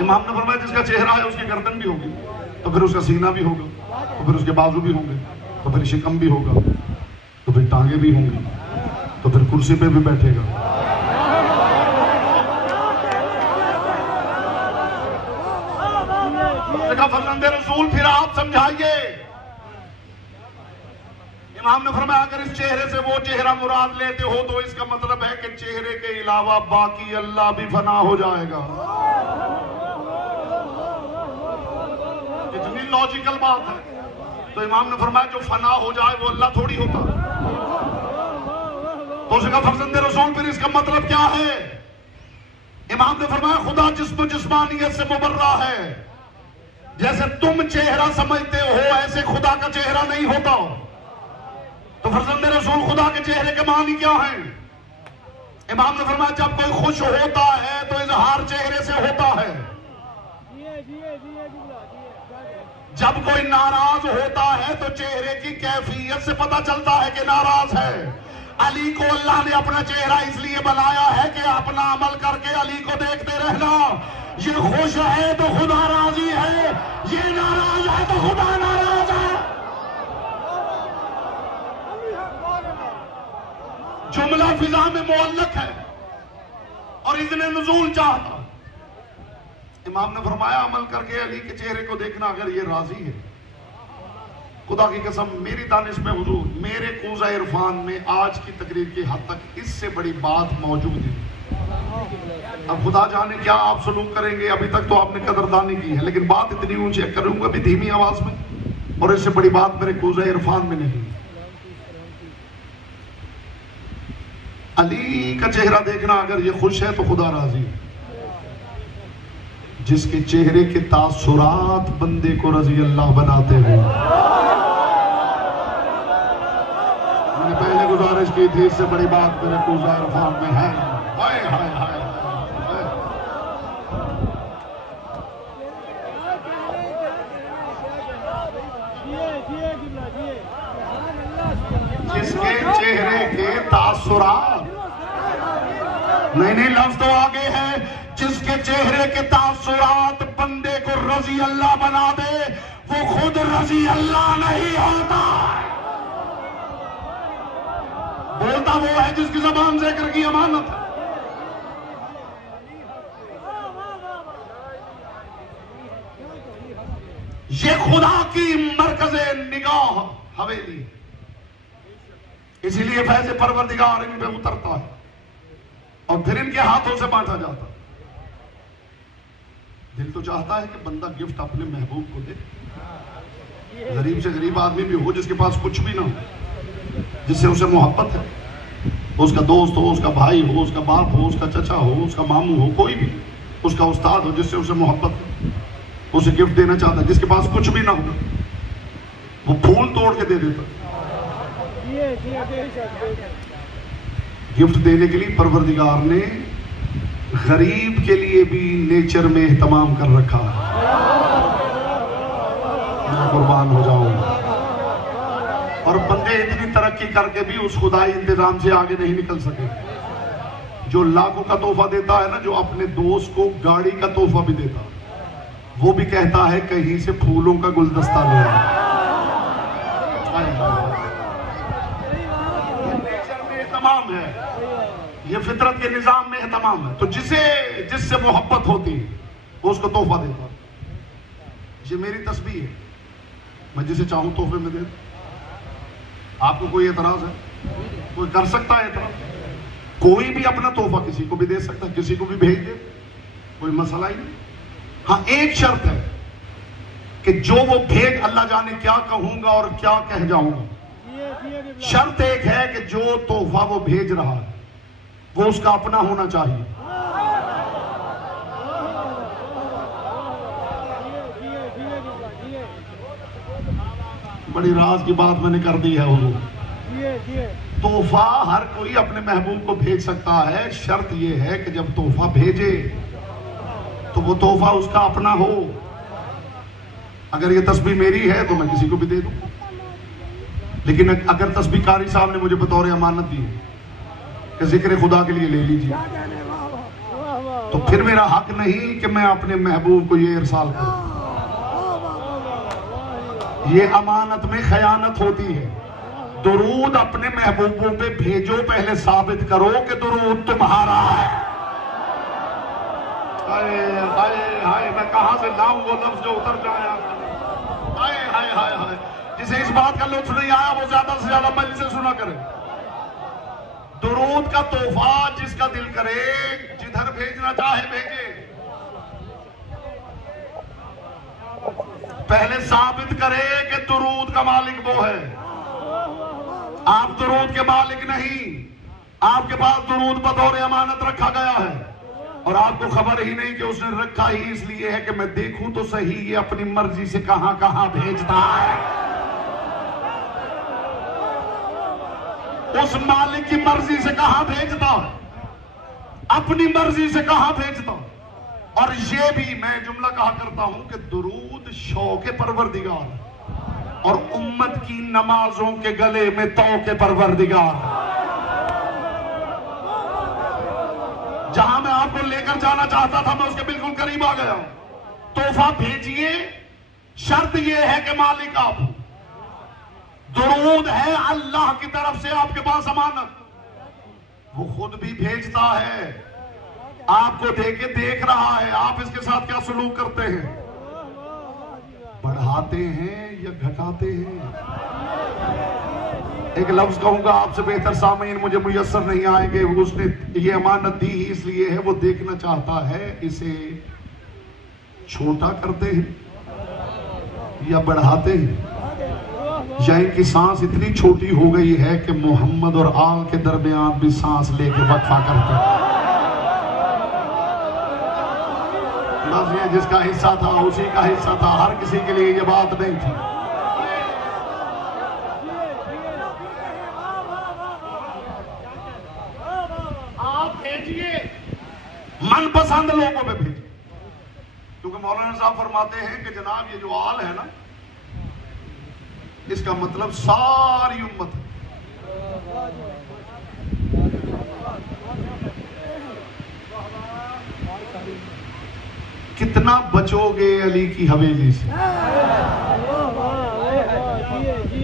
इमाम ने फरमाया जिसका चेहरा है उसकी गर्दन भी होगी, तो फिर उसका सीना भी होगा, तो फिर उसके बाजू भी होंगे, तो फिर शिकम भी होगा, तो फिर टांगे भी होंगी, तो फिर कुर्सी पे भी बैठेगा। फरमांदे रसूल फिर आप समझाइए। इमाम ने फरमाया अगर इस चेहरे से वो चेहरा मुराद लेते हो तो इसका मतलब है कि चेहरे के अलावा बाकी अल्लाह भी फना हो जाएगा। इतनी लॉजिकल बात है। तो इमाम ने फरमाया जो फना हो जाए वो अल्लाह थोड़ी होता। तो उसका फरजंदे रसूल फिर इसका मतलब क्या है? इमाम ने फरमाया खुदा जिस्म जिस्मानियत से मुबर्रा है। जैसे तुम चेहरा समझते हो ऐसे खुदा का चेहरा नहीं होता। तो फरजंदे रसूल खुदा के चेहरे के मानी क्या है? इमाम ने फरमाया जब कोई खुश होता है तो इजहार चेहरे से होता है, जब कोई नाराज होता है तो चेहरे की कैफियत से पता चलता है कि नाराज है। अली को अल्लाह ने अपना चेहरा इसलिए बनाया है कि अपना अमल करके अली को देखते रहना। ये खुश है तो खुदा राजी है, ये नाराज है तो खुदा नाराज है। जुमला फिजा में मुअल्लक है और इज़्ने नुज़ूल चाहता। इमाम ने फरमाया अमल करके अली के चेहरे को देखना, अगर ये राजी है, खुदा की कसम मेरी दानिश में हुजूर, मेरे कूज़ा इरफान में आज की तकरीर की हद तक इससे बड़ी बात मौजूद है। अब खुदा जाने क्या आप सलूक करेंगे, अभी तक तो आपने कदरदानी की है, लेकिन बात इतनी ऊंची करूंगा भी धीमी आवाज में, और इससे बड़ी बात मेरे कूज़ा इरफान में नहीं। अली का चेहरा देखना, अगर ये खुश है तो खुदा राजी है। जिसके चेहरे के तासुरात बंदे को रजी अल्लाह बनाते हैं। मैंने पहले गुजारिश की थी, इससे बड़ी बात मेरे कूज़ा इरफान में है। हाय हाय हाय हाय। जिसके चेहरे के तासुरात, नहीं लफ्ज तो आगे है, जिसके चेहरे के तासुरात बंदे को रजी अल्लाह बना दे, वो खुद रजी अल्लाह नहीं होता। बोलता वो है जिसकी ज़बान ज़िक्र की अमानत है। ये खुदा की मरकज़े निगाह हवेली, इसीलिए फैज़ परवरदिगार इन पे उतरता है और फिर इनके हाथों से बांटा जाता है। दिल तो चाहता है कि बंदा गिफ्ट अपने महबूब को दे, गरीब से गरीब आदमी भी हो, जिसके पास कुछ भी ना हो, जिससे उसे मोहब्बत है, उसका दोस्त हो, उसका भाई हो, उसका बाप हो, उसका चचा हो, उसका मामू हो, कोई भी, उसका उस्ताद हो, जिससे उसे मोहब्बत है, उसे गिफ्ट देना चाहता है। जिसके पास कुछ भी ना हो, वो फूल तोड़ के दे देता। गिफ्ट देने के लिए परवरदिगार ने गरीब के लिए भी नेचर में एहतमाम कर रखा है। मैं कुर्बान हो जाऊं। और बंदे इतनी तरक्की करके भी उस खुदाई इंतजाम से आगे नहीं निकल सके। जो लाखों का तोहफा देता है ना, जो अपने दोस्त को गाड़ी का तोहफा भी देता, वो भी कहता है कहीं से फूलों का गुलदस्ता ले आए। एहतमाम है, ये फितरत के निजाम में एहतमाम है। तो जिससे मोहब्बत होती है वो उसको तोहफा देता। ये मेरी तस्बीह है, मैं जिसे चाहूं तोहफे में दे दूं। आपको कोई एतराज है? कोई कर सकता है एतराज? कोई भी अपना तोहफा किसी को भी दे सकता है, किसी को भी भेज दे, कोई मसला ही नहीं। हाँ, एक शर्त है कि जो वो भेज, अल्लाह जाने क्या कहूंगा और क्या कह जाऊंगा। शर्त एक है कि जो तोहफा वो भेज रहा है वो उसका अपना होना चाहिए। बड़ी राज की बात मैंने कर दी है। तोहफा हर कोई अपने महबूब को भेज सकता है। शर्त यह है कि जब तोहफा भेजे तो वो तोहफा उसका अपना हो। अगर ये तस्बीह मेरी है तो मैं किसी को भी दे दूं, लेकिन अगर तस्बीह कारी साहब ने मुझे बतौर अमानत दी कि जिक्र खुदा के लिए ले लीजिए, तो फिर मेरा हक नहीं कि मैं अपने महबूब को ये इरसाल करूं। ये अमानत में खयानत होती है। दुरूद अपने महबूबों पे भेजो, पहले साबित करो कि दुरूद तुम्हारा है। हाय हाय हाय, मैं कहां से लाऊं वो लफ्ज जो उतर जाए। हाय हाय हाय हाय, जिसे इस बात का लुत्फ नहीं आया वो ज्यादा से ज्यादा मजलिस से सुना करे। दुरूद का तोहफा जिसका दिल करे, जिधर भेजना चाहे भेजे। पहले साबित करे कि दुरूद का मालिक वो है। आप दुरूद के मालिक नहीं, आपके पास दुरूद बतौर अमानत रखा गया है और आपको खबर ही नहीं कि उसने रखा ही इसलिए है कि मैं देखूं तो सही ये अपनी मर्जी से कहां कहां भेजता है। उस मालिक की मर्जी से कहां भेजता है, अपनी मर्जी से कहां भेजता। और ये भी मैं जुमला कहा करता हूं कि दुरूद शौक़े परवरदिगार और उम्मत की नमाजों के गले में तौके परवरदिगार। जहां मैं आपको लेकर जाना चाहता था मैं उसके बिल्कुल करीब आ गया। तोहफा भेजिए, शर्त यह है कि मालिक आप हो। दुरूद है अल्लाह की तरफ से आपके पास अमानत। वो खुद भी भेजता है, आपको देके देख रहा है आप इसके साथ क्या सलूक करते हैं, बढ़ाते हैं या घटाते हैं। एक लफ्ज कहूंगा आपसे बेहतर सामीन मुझे मुयस्सर नहीं आएंगे। उसने ये अमानत दी ही इसलिए है, वो देखना चाहता है इसे छोटा करते हैं या बढ़ाते हैं, या इनकी सांस इतनी छोटी हो गई है कि मोहम्मद और आल के दरमियान भी सांस लेके वक्फा करते हैं। बस ये जिसका हिस्सा था उसी का हिस्सा था, हर किसी के लिए ये बात नहीं थी। आप भेजिए, मनपसंद लोगों पे भेजिए, क्योंकि मौलाना साहब फरमाते हैं कि जनाब ये जो आल है ना, इसका मतलब सारी उम्मत है। कितना बचोगे अली की हवेली से।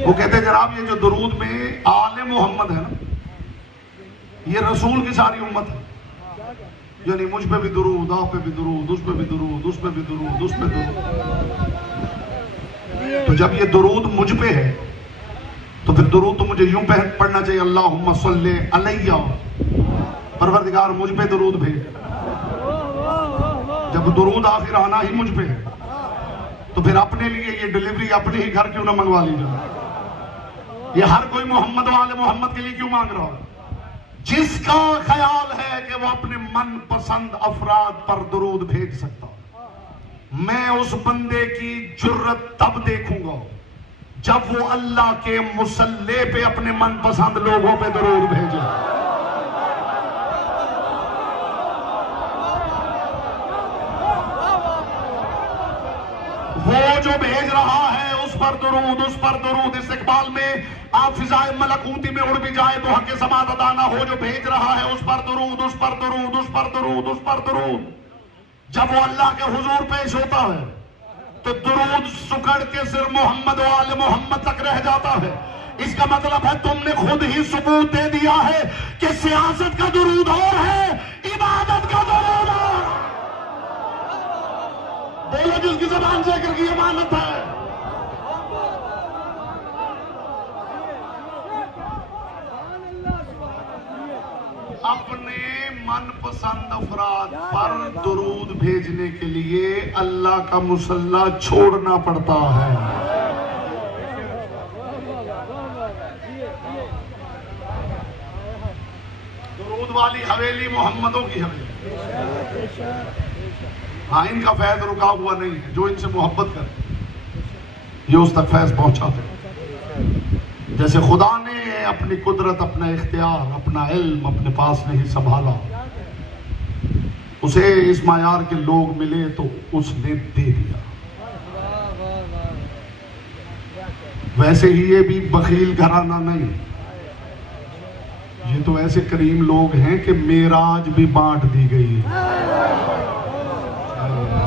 वो कहते हैं जनाब ये जो दुरूद में आले मोहम्मद है ना, ये रसूल की सारी उम्मत है, यानी मुझ पे भी दुरूद, आप पे भी दुरूद, उस पे भी दुरूद, उस पे भी दुरूद, उस पे दुरूद। तो जब ये दुरूद मुझ पे है तो फिर दुरूद तो मुझे यूं पढ़ना चाहिए, अल्लाहुम्मा सल्ले अलैया, परवरदिगार मुझ पे दुरूद भेज। जब दुरूद आखिर आना ही मुझ पे है तो फिर अपने लिए ये डिलीवरी अपने ही घर क्यों ना मंगवा ली जाए। ये हर कोई मोहम्मद वाले मोहम्मद के लिए क्यों मांग रहा है? जिसका ख्याल है कि वो अपने मन पसंद अफराद पर दुरूद भेज सकता, मैं उस बंदे की जुर्रत तब देखूंगा जब वो अल्लाह के मुसल्ले पे अपने मनपसंद लोगों पे दुरूद भेजे। वो जो भेज रहा है उस पर दुरूद, उस पर दुरूद। इस्तिकबाल में आप फिजाए मलकूती में उड़ भी जाए तो हक़ समात अदा ना हो। जो भेज रहा है उस पर दुरूद, उस पर दुरूद, उस पर दुरूद, उस पर दुरूद। जब वो अल्लाह के हुजूर पेश होता है तो दुरूद सुकड़ के सिर्फ मोहम्मद वाले मोहम्मद तक रह जाता है। इसका मतलब है तुमने खुद ही सबूत दे दिया है कि सियासत का दुरूद और है, इबादत का दुरूद और। बोलो जिसकी ज़बान जिक्र की अमानत है। अपने मनपसंद अफराद पर दुरूद भेजने के लिए अल्लाह का मुसल्ला छोड़ना पड़ता है। दुरूद वाली हवेली मोहम्मदों की हवेली। हाँ, इनका फैज रुका हुआ नहीं है। जो इनसे मोहब्बत करे ये उस तक फैज पहुंचाते। जैसे खुदा ने अपनी कुदरत, अपना इख्तियार, अपना इल्म अपने पास नहीं संभाला, उसे इस मायार के लोग मिले तो उसने दे दिया। वैसे ही ये भी बखील घराना नहीं, ये तो ऐसे करीम लोग हैं कि मेराज भी बांट दी गई।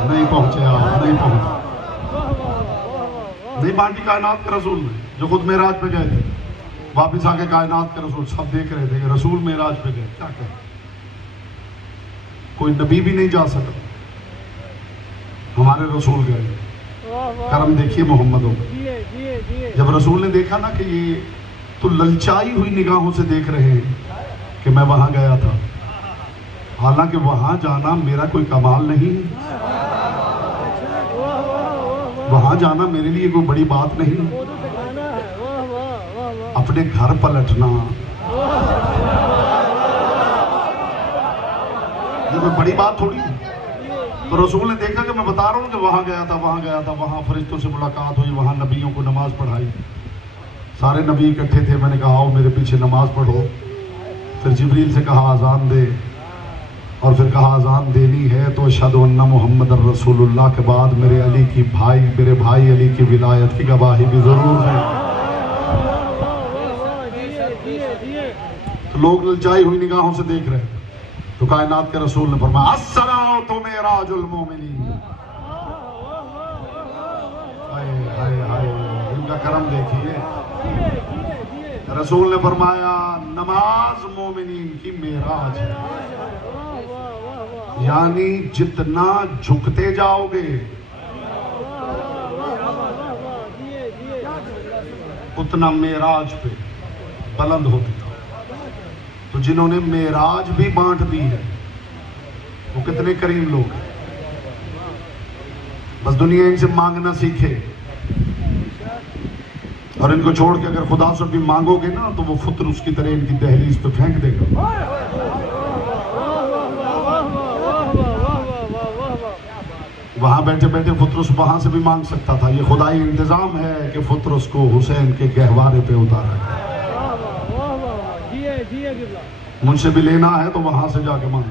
नहीं पहुंचे आप, नहीं पहुंचे, नहीं बांटी कायनात के रसूल ने, जो खुद मेराज पे गए थे। वापिस आके कायनात के रसूल सब देख रहे थे कि रसूल मेराज पे गए, क्या करें। कोई नबी भी नहीं जा सका, हमारे रसूल गए। करम देखिए मोहम्मदों का। जब रसूल ने देखा ना कि ये तो ललचाई हुई निगाहों से देख रहे हैं कि मैं वहां गया था, हालांकि वहां जाना मेरा कोई कमाल नहीं है, वहां जाना मेरे लिए कोई बड़ी बात नहीं। अपने घर पलटना ये कोई बड़ी बात थोड़ी है। तो रसूल ने देखा कि मैं बता रहा हूं कि वहां गया था, वहां गया था, वहां फरिश्तों से मुलाकात हुई, वहां नबियों को नमाज पढ़ाई, सारे नबी इकट्ठे थे। मैंने कहा आओ मेरे पीछे नमाज पढ़ो। फिर जिब्रील से कहा अजान दे, और फिर कहा अजान देनी है तो अशहदु अन्ना मुहम्मद रसूलुल्लाह के बाद मेरे अली की मेरे भाई अली की विलायत की गवाही भी जरूर है। तो लोग ललचाई हुई निगाहों से देख रहे हैं, तो कायनात के रसूल ने फरमाया अस्सलाउ तो मेराजुल मोमिनीन। हाय हाय हाय, इनका करम देखिए। रसूल ने फरमाया नमाज मोमिनीन की मेराज है, यानी जितना झुकते जाओगे उतना मेराज पे बुलंद होते जाओ। तो जिन्होंने मेराज भी बांट दी है वो कितने करीम लोग हैं। बस दुनिया इनसे मांगना सीखे, और इनको छोड़ के अगर खुदा से भी मांगोगे ना तो वो फुत्र उसकी तरह इनकी दहलीज पे फेंक देगा। वहां बैठे बैठे फुत्रस वहां से भी मांग सकता था। ये खुदाई इंतजाम है कि फुत्रस को हुसैन के गहवारे पे उतारा है। मुझसे भी लेना है तो वहां से जाके मांग।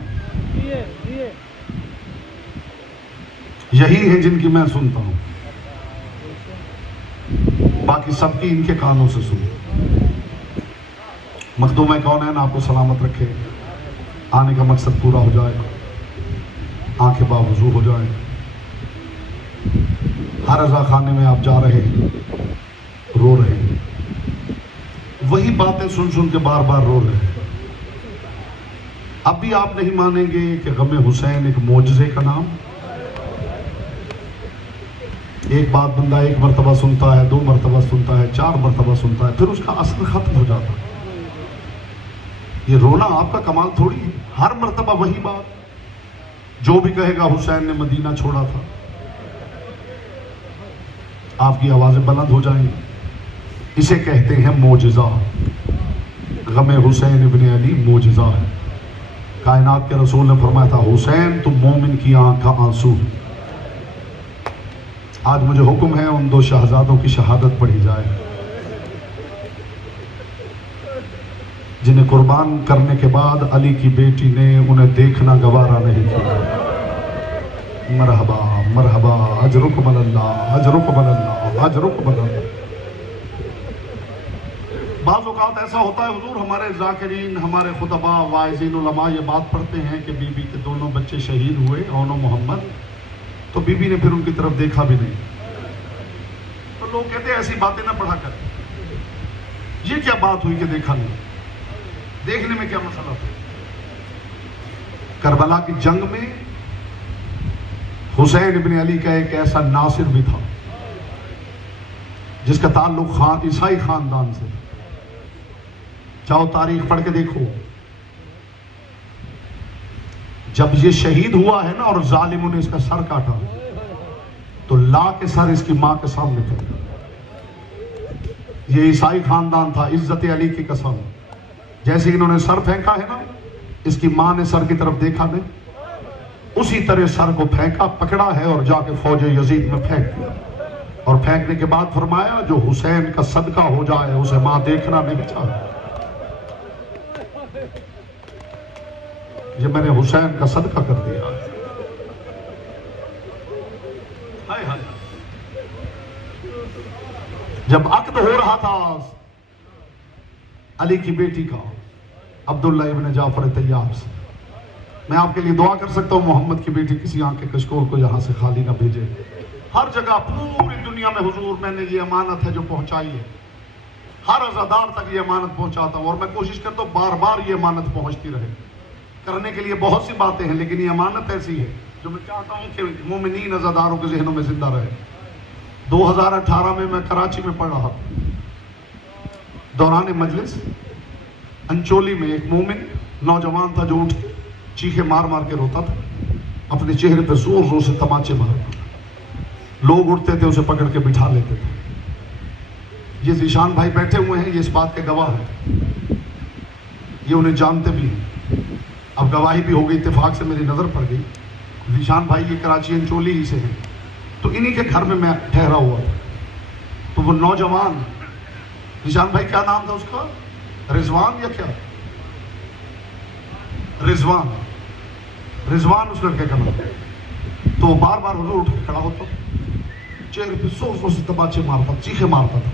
यही है जिनकी मैं सुनता हूं, बाकी सबकी इनके कानों से सुन। मखदूम कौनैन आपको सलामत रखे, आने का मकसद पूरा हो जाए, आंखें बावजू हो जाए। हर रजा खाने में आप जा रहे हैं, रो रहे हैं, वही बातें सुन सुन के बार बार रो रहे हैं। अब भी आप नहीं मानेंगे कि गमे हुसैन एक मोजज़े का नाम। एक बात बंदा एक मरतबा सुनता है, 2 मरतबा सुनता है, 4 मरतबा सुनता है, फिर उसका असर खत्म हो जाता है। ये रोना आपका कमाल थोड़ी है। हर मरतबा वही बात, जो भी कहेगा हुसैन ने मदीना छोड़ा था, आपकी आवाजें बुलंद हो जाएंगी। इसे कहते हैं मोजज़ा। गमे हुसैन इब्ने अली मोजज़ा है। कायनात के रसूल ने फरमाया था हुसैन तुम मोमिन की आंख का आंसू। आज मुझे हुक्म है उन 2 शहजादों की शहादत पढ़ी जाए, जिन्हें कुर्बान करने के बाद अली की बेटी ने उन्हें देखना गवारा नहीं किया। मरहबा मरहबा अजरुक बल्लाह अजरुक बल्लाह अजरुक बल्लाह। बाज़ औक़ात ऐसा होता है हुजूर, हमारे ज़ाकिरीन, हमारे खुतबा वाइज़ीन उलमा ये बात पढ़ते हैं कि बीबी के दोनों बच्चे शहीद हुए, ओनो मोहम्मद, तो बीबी ने फिर उनकी तरफ देखा भी नहीं। तो लोग कहते हैं ऐसी बातें ना पढ़ा कर, ये क्या बात हुई कि देखा नहीं, देखने में क्या मसला था। करबला की जंग में हुसैन इब्ने अली का एक ऐसा नासिर भी था जिसका ताल्लुक ईसाई खानदान से। जाओ तारीख पढ़ के देखो, जब ये शहीद हुआ है ना और जालिमों ने इसका सर काटा, तो ला के सर इसकी मां के सामने फेंका। ये ईसाई खानदान था, इज्जत अली की कसम। जैसे इन्होंने सर फेंका है ना, इसकी मां ने सर की तरफ देखा नहीं, उसी तरह सर को फेंका, पकड़ा है और जाके फौज यजीद में फेंक दिया। और फेंकने के बाद फरमाया जो हुसैन का सदका हो जाए उसे मां देखना नहीं चाहती। ये मैंने हुसैन का सदका कर दिया। हाय हाय। जब अक्द हो रहा था अली की बेटी का, अब्दुल्ला इब्ने जाफर तैयाब से, मैं आपके लिए दुआ कर सकता हूं मोहम्मद की बेटी किसी आंख के कशकोर को यहां से खाली ना भेजे। हर जगह पूरी दुनिया में हुजूर मैंने ये अमानत है जो पहुंचाई है, हर अज़ादार तक ये अमानत पहुंचाता हूं, और मैं कोशिश करता हूं बार बार ये अमानत पहुंचती रहे। करने के लिए बहुत सी बातें हैं, लेकिन ये अमानत ऐसी है जो मैं चाहता हूं कि मोमिनीन अज़ादारों के ज़हनों में जिंदा रहे। 2018 में मैं कराची में पढ़ रहा था, दौरान मजलिस अंचोली में एक मोमिन नौजवान था जो उठ के चीखे मार मार के रोता था, अपने चेहरे पे जोर जोर से तमाचे मारता था। लोग उठते थे उसे पकड़ के बिठा लेते थे। ये जीशान भाई बैठे हुए हैं, ये इस बात के गवाह हैं, ये उन्हें जानते भी हैं। अब गवाही भी हो गई, इत्तेफाक से मेरी नजर पड़ गई। जीशान भाई ये कराची अंचोली ही से हैं, तो इन्हीं के घर में मैं ठहरा हुआ था। तो वो नौजवान जीशान भाई, क्या नाम था उसका, रिजवान या क्या, रिजवान, रिजवान उस लड़के का नाम। तो वो बार बार हुजूर उठ के खड़ा होता, चेहरे पे जोर जोर से तबाचे मारता, चीखे मारता था।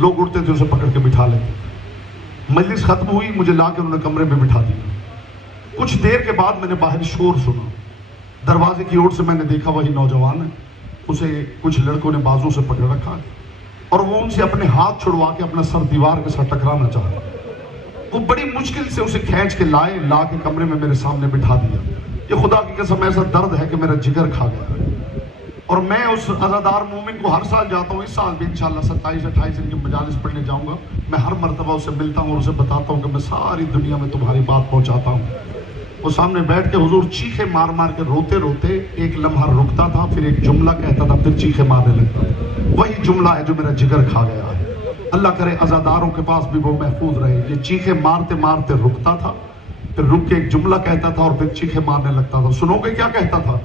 लोग उठते थे उसे पकड़ के बिठा लेते थे। मजलिस खत्म हुई, मुझे लाके उन्होंने कमरे में बिठा दिया। कुछ देर के बाद मैंने बाहर शोर सुना, दरवाजे की ओर से मैंने देखा वही नौजवान है, उसे कुछ लड़कों ने बाजू से पकड़ रखा है। और वो उनसे अपने हाथ छुड़वा के अपना सर दीवार के साथ टकराना चाहा। वो बड़ी मुश्किल से उसे खींच के ला के कमरे में मेरे सामने बिठा दिया। ये खुदा की कसम ऐसा दर्द है कि मेरा जिगर खा गया। और मैं उस अज़ादार मोमिन को हर साल जाता हूँ, इस साल भी इंशाल्लाह 27-28 इनकी मजालिस पढ़ने जाऊंगा। मैं हर मरतबा उसे मिलता हूँ और उसे बताता हूँ कि मैं सारी दुनिया में तुम्हारी बात पहुँचाता हूँ। वो सामने बैठ के हुजूर चीखे मार मार के रोते रोते एक लम्हा रुकता था, फिर एक जुमला कहता था, फिर चीखे मारने लगता। वही जुमला है जो मेरा जिगर खा गया है। अल्लाह करे अज़ादारों के पास भी वो महफूज रहे। ये चीखे मारते मारते रुकता था, फिर रुक के एक जुमला कहता था और फिर चीखे मारने लगता था। सुनोगे क्या कहता था?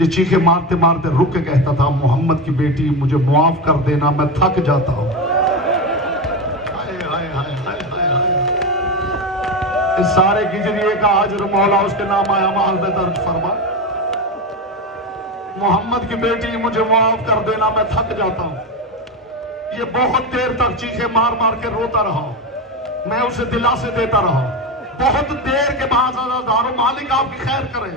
ये चीखे मारते मारते रुक के कहता था, मोहम्मद की बेटी मुझे मुआफ कर देना, मैं थक जाता हूं। इस सारे गिजरिए का अजर मौला उसके नाम आया माल में दर्ज फरमा। मोहम्मद की बेटी मुझे मुआफ कर देना, मैं थक जाता हूं। ये बहुत देर तक चीखे मार मार के रोता रहा, मैं उसे दिलासे देता रहा। बहुत देर के बाद अज़ादारों, मालिक आपकी खैर करे,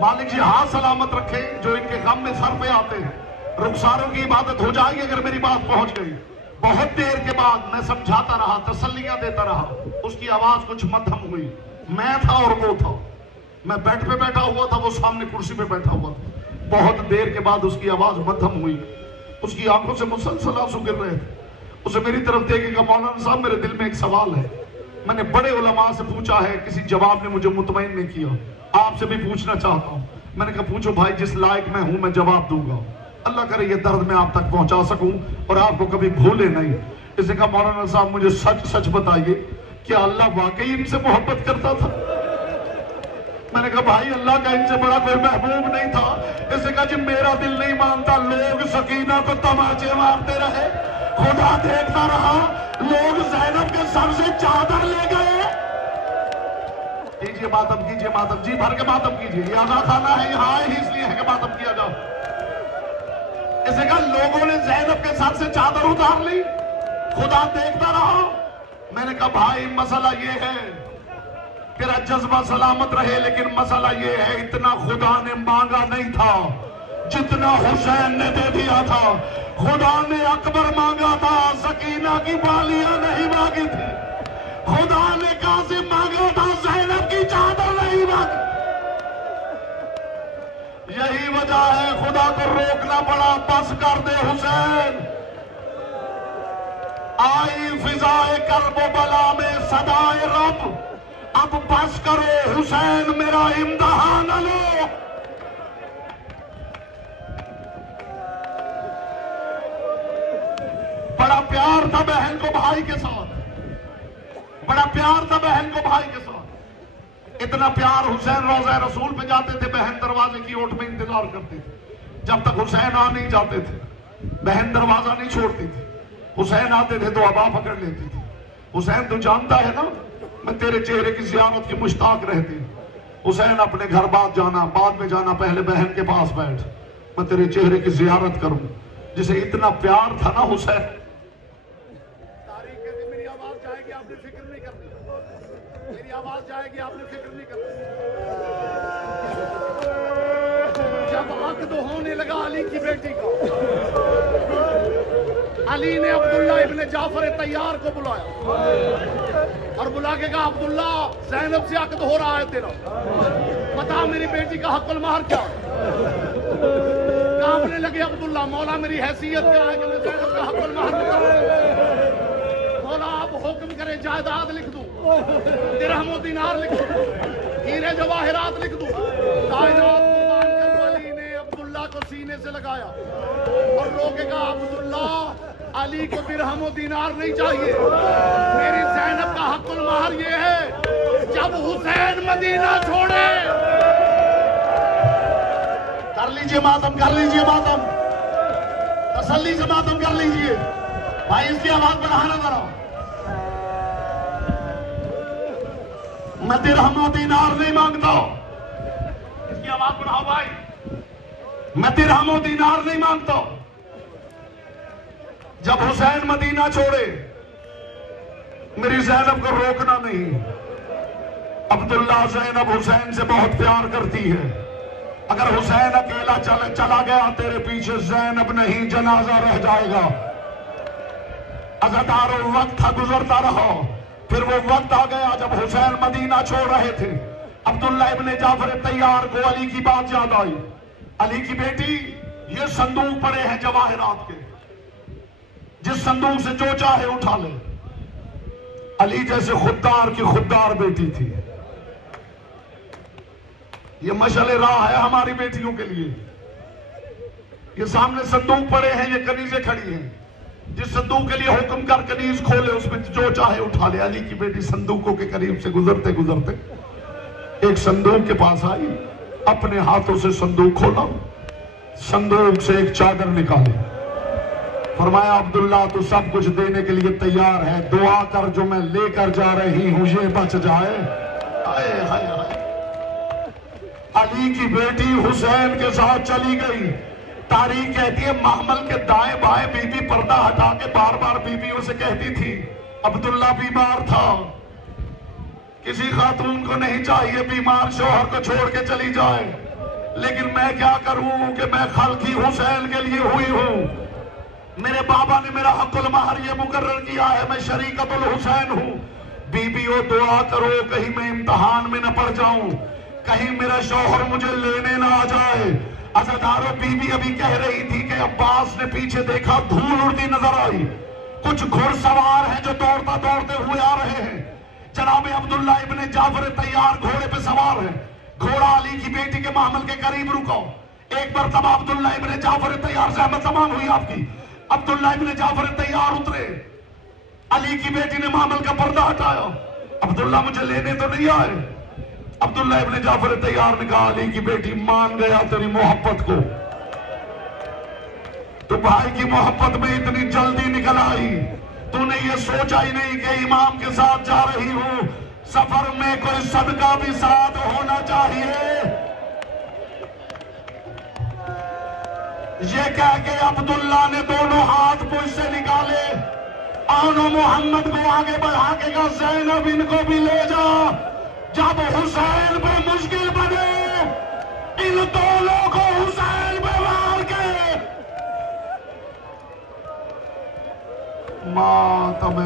मालिक जी हाथ सलामत रखे जो इनके गम में सर पे आते हैं। रुखसारों की इबादत हो जाएगी अगर मेरी बात पहुंच गई। बहुत देर के बाद मैं समझाता रहा, तसल्लियां देता रहा। उसकी आवाज कुछ मध्यम हुई। मैं था और वो था। मैं बेड पे बैठा हुआ था, वो सामने कुर्सी पे बैठा हुआ था। बहुत देर के बाद उसकी आवाज मध्यम हुई। उसकी आंखों से मुसलसल आंसू गिर रहे थे। उसे मेरी तरफ देखेगा, मौलाना साहब मेरे दिल में एक सवाल है। मैंने बड़े उलमा से पूछा है, किसी जवाब ने मुझे मुतमईन नहीं किया। आपसे भी पूछना चाहता हूं। मैंने कहा पूछो भाई, जिस लायक मैं हूं मैं जवाब दूंगा। अल्लाह करे ये दर्द मैं आप तक पहुंचा सकूं और आपको कभी भूले नहीं। इसने कहा मौलाना साहब मुझे सच सच बताइए, क्या अल्लाह वाकई इनसे मोहब्बत करता था? मैंने कहा भाई अल्लाह का इनसे बड़ा कोई महबूब नहीं था। इसने कहा जी मेरा दिल नहीं मानता। लोग सकीना को तमाचे मारते रहे, खुदा देखता रहा। लोग ज़ैनब के सर से चादर ले गए। कीजिए मातम, कीजिए मातम, जी भर के मातम कीजिए। ये आगा खाना है, यहाँ आए ही इसलिए है कि मातम किया जाओ। इसे कहा लोगों ने ज़ैनब के सर से चादर उतार ली, खुदा देखता रहा। मैंने कहा भाई मसला ये है, तेरा जज्बा सलामत रहे, लेकिन मसला ये है इतना खुदा ने मांगा नहीं था जितना हुसैन ने दे दिया था। खुदा ने अकबर मांगा था, सकीना की बालियां नहीं मांगी थी। खुदा ने कासिम मांगा था, ज़ैनब की चादर नहीं मांगी। यही वजह है खुदा को रोकना पड़ा। बस कर दे हुसैन। आई फिजाए कर्ब बला में सदाए रब, अब बस करो हुसैन मेरा इम्तिहान लो। बड़ा प्यार था बहन को भाई के साथ, बड़ा प्यार था बहन को भाई के साथ। इतना प्यार हुसैन रोज़ा रसूल पे जाते थे, बहन दरवाजे की ओट में इंतजार करती थी। जब तक हुसैन आ नहीं जाते थे बहन दरवाजा नहीं छोड़ती थी। हुसैन आते थे तो अबा पकड़ लेती थी। हुसैन तू जानता है ना मैं तेरे चेहरे की ज़ियारत की मुश्ताक रहती हूँ। हुसैन अपने घर बाद में जाना, पहले बहन के पास बैठ, मैं तेरे चेहरे की ज़ियारत करूं। जिसे इतना प्यार था ना हुसैन। तारीख कहती मेरी आवाज जाएगी, आपने फिक्र नहीं करनी। मेरी आवाज जाएगी, आपने फिक्र नहीं करनी। जब अक़्द होने लगा अली की बेटी का, अली ने अब्दुल्ला इब्ने जाफर तैयार को बुलाया और बुला के कहा अब्दुल्ला ज़ैनब से अक़्द हो रहा है तेरा, बता मेरी बेटी का हक़्क़ुल महर क्या? कांपने लगे अब्दुल्ला, मौला मेरी हैसियत क्या है कि मैं ज़ैनब का हक़्क़ुल महर निकालूं? मौला आप हुक्म करे जायदाद लिख दूं, दिरहम और दीनार लिख दूं, हीरे जवाहिरात लिख दूं। कायनात कुर्बान करने वाली ने अब्दुल्ला को सीने से लगाया और रो के कहा अब्दुल्ला अली को दिरहम और दीनार नहीं चाहिए, मेरी ज़ैनब का हक़्क़ुल महर ये है जब हुसैन मदीना छोड़े। कर लीजिए मातम, कर लीजिए मातम, तसल्ली से मातम कर लीजिए भाई। इसकी आवाज बढ़ाना जरा। मैं दिरहम और दीनार नहीं मांगता। इसकी आवाज बढ़ाओ भाई। मैं दिरहम और दीनार नहीं मांगता। जब हुसैन मदीना छोड़े मेरी ज़ैनब को रोकना नहीं। अब्दुल्ला ज़ैनब हुसैन से बहुत प्यार करती है। अगर हुसैन अकेला चला गया तेरे पीछे ज़ैनब नहीं जनाजा रह जाएगा। अज़ादारों वक्त था गुजरता रहा, फिर वो वक्त आ गया जब हुसैन मदीना छोड़ रहे थे। अब्दुल्ला इब्ने जाफर तैयार को अली की बात याद आई। अली की बेटी, ये संदूक पड़े हैं जवाहिरात के, जिस संदूक से जो चाहे उठा ले। अली जैसे खुददार की खुददार बेटी थी। ये मशअले राह है हमारी बेटियों के लिए। ये सामने संदूक पड़े हैं, ये कनीजें खड़ी हैं। जिस संदूक के लिए हुक्म कर कनीज खोले, उसमें जो चाहे उठा ले। अली की बेटी संदूकों के करीब से गुजरते गुजरते एक संदूक के पास आई, अपने हाथों से संदूक खोला, संदूक से एक चादर निकाली, फरमाया अब्दुल्ला तू सब कुछ देने के लिए तैयार है, दुआ कर जो मैं लेकर जा रही हूं ये बच जाए। हाय हाय हाय। अली की बेटी हुसैन के साथ चली गई। तारीख कहती है महमल के दाएं बाएं बीबी पर्दा हटा के बार बार बीबियों से कहती थी अब्दुल्ला बीमार था, किसी खातून को नहीं चाहिए बीमार शोहर को छोड़ के चली जाए, लेकिन मैं क्या करूं कि मैं खल्की हुसैन के लिए हुई हूं। मेरे बाबा ने मेरा हक़ुल महर ये मुकर्रर किया है, मैं शरीकतुल हुसैन हूं। बीबियों दुआ करो कहीं मैं इम्तिहान में न पड़ जाऊं, कहीं मेरा शौहर मुझे लेने ना आ जाए। अज़ादारों, बीबी अभी कह रही थी कि अब्बास ने पीछे देखा, धूल उड़ती नजर आई, कुछ घुड़सवार हैं जो दौड़ता दौड़ते हुए आ रहे हैं। जनाब अब्दुल्ला इब्ने जाफर तैयार घोड़े पे सवार है। घोड़ा अली की बेटी के महमल के करीब रुको। एक मरतबा अब्दुल्ला इब्ने जाफर तैयार, सहमत तमाम हुई आपकी। अब्दुल्ला इब्ने जाफर तैयार उतरे, अली की बेटी ने महमल का पर्दा हटाया। अब्दुल्ला मुझे लेने तो नहीं आए। अब्दुल्ला इब्ने जाफर तैयार ने कहा अली की बेटी मान गया तेरी मोहब्बत को, तो भाई की मोहब्बत में इतनी जल्दी निकल आई, तूने ये सोचा ही नहीं कि इमाम के साथ जा रही हूं, सफर में कोई सदका भी साथ होना चाहिए। ये कह के अब्दुल्ला ने दोनों हाथ मुझ से निकाले, आनो मोहम्मद को आगे बढ़ा के कहा ज़ैनब इनको भी ले जा। जब हुसैन पे मुश्किल बने, इन दोनों को हुसैन पे मार के मातम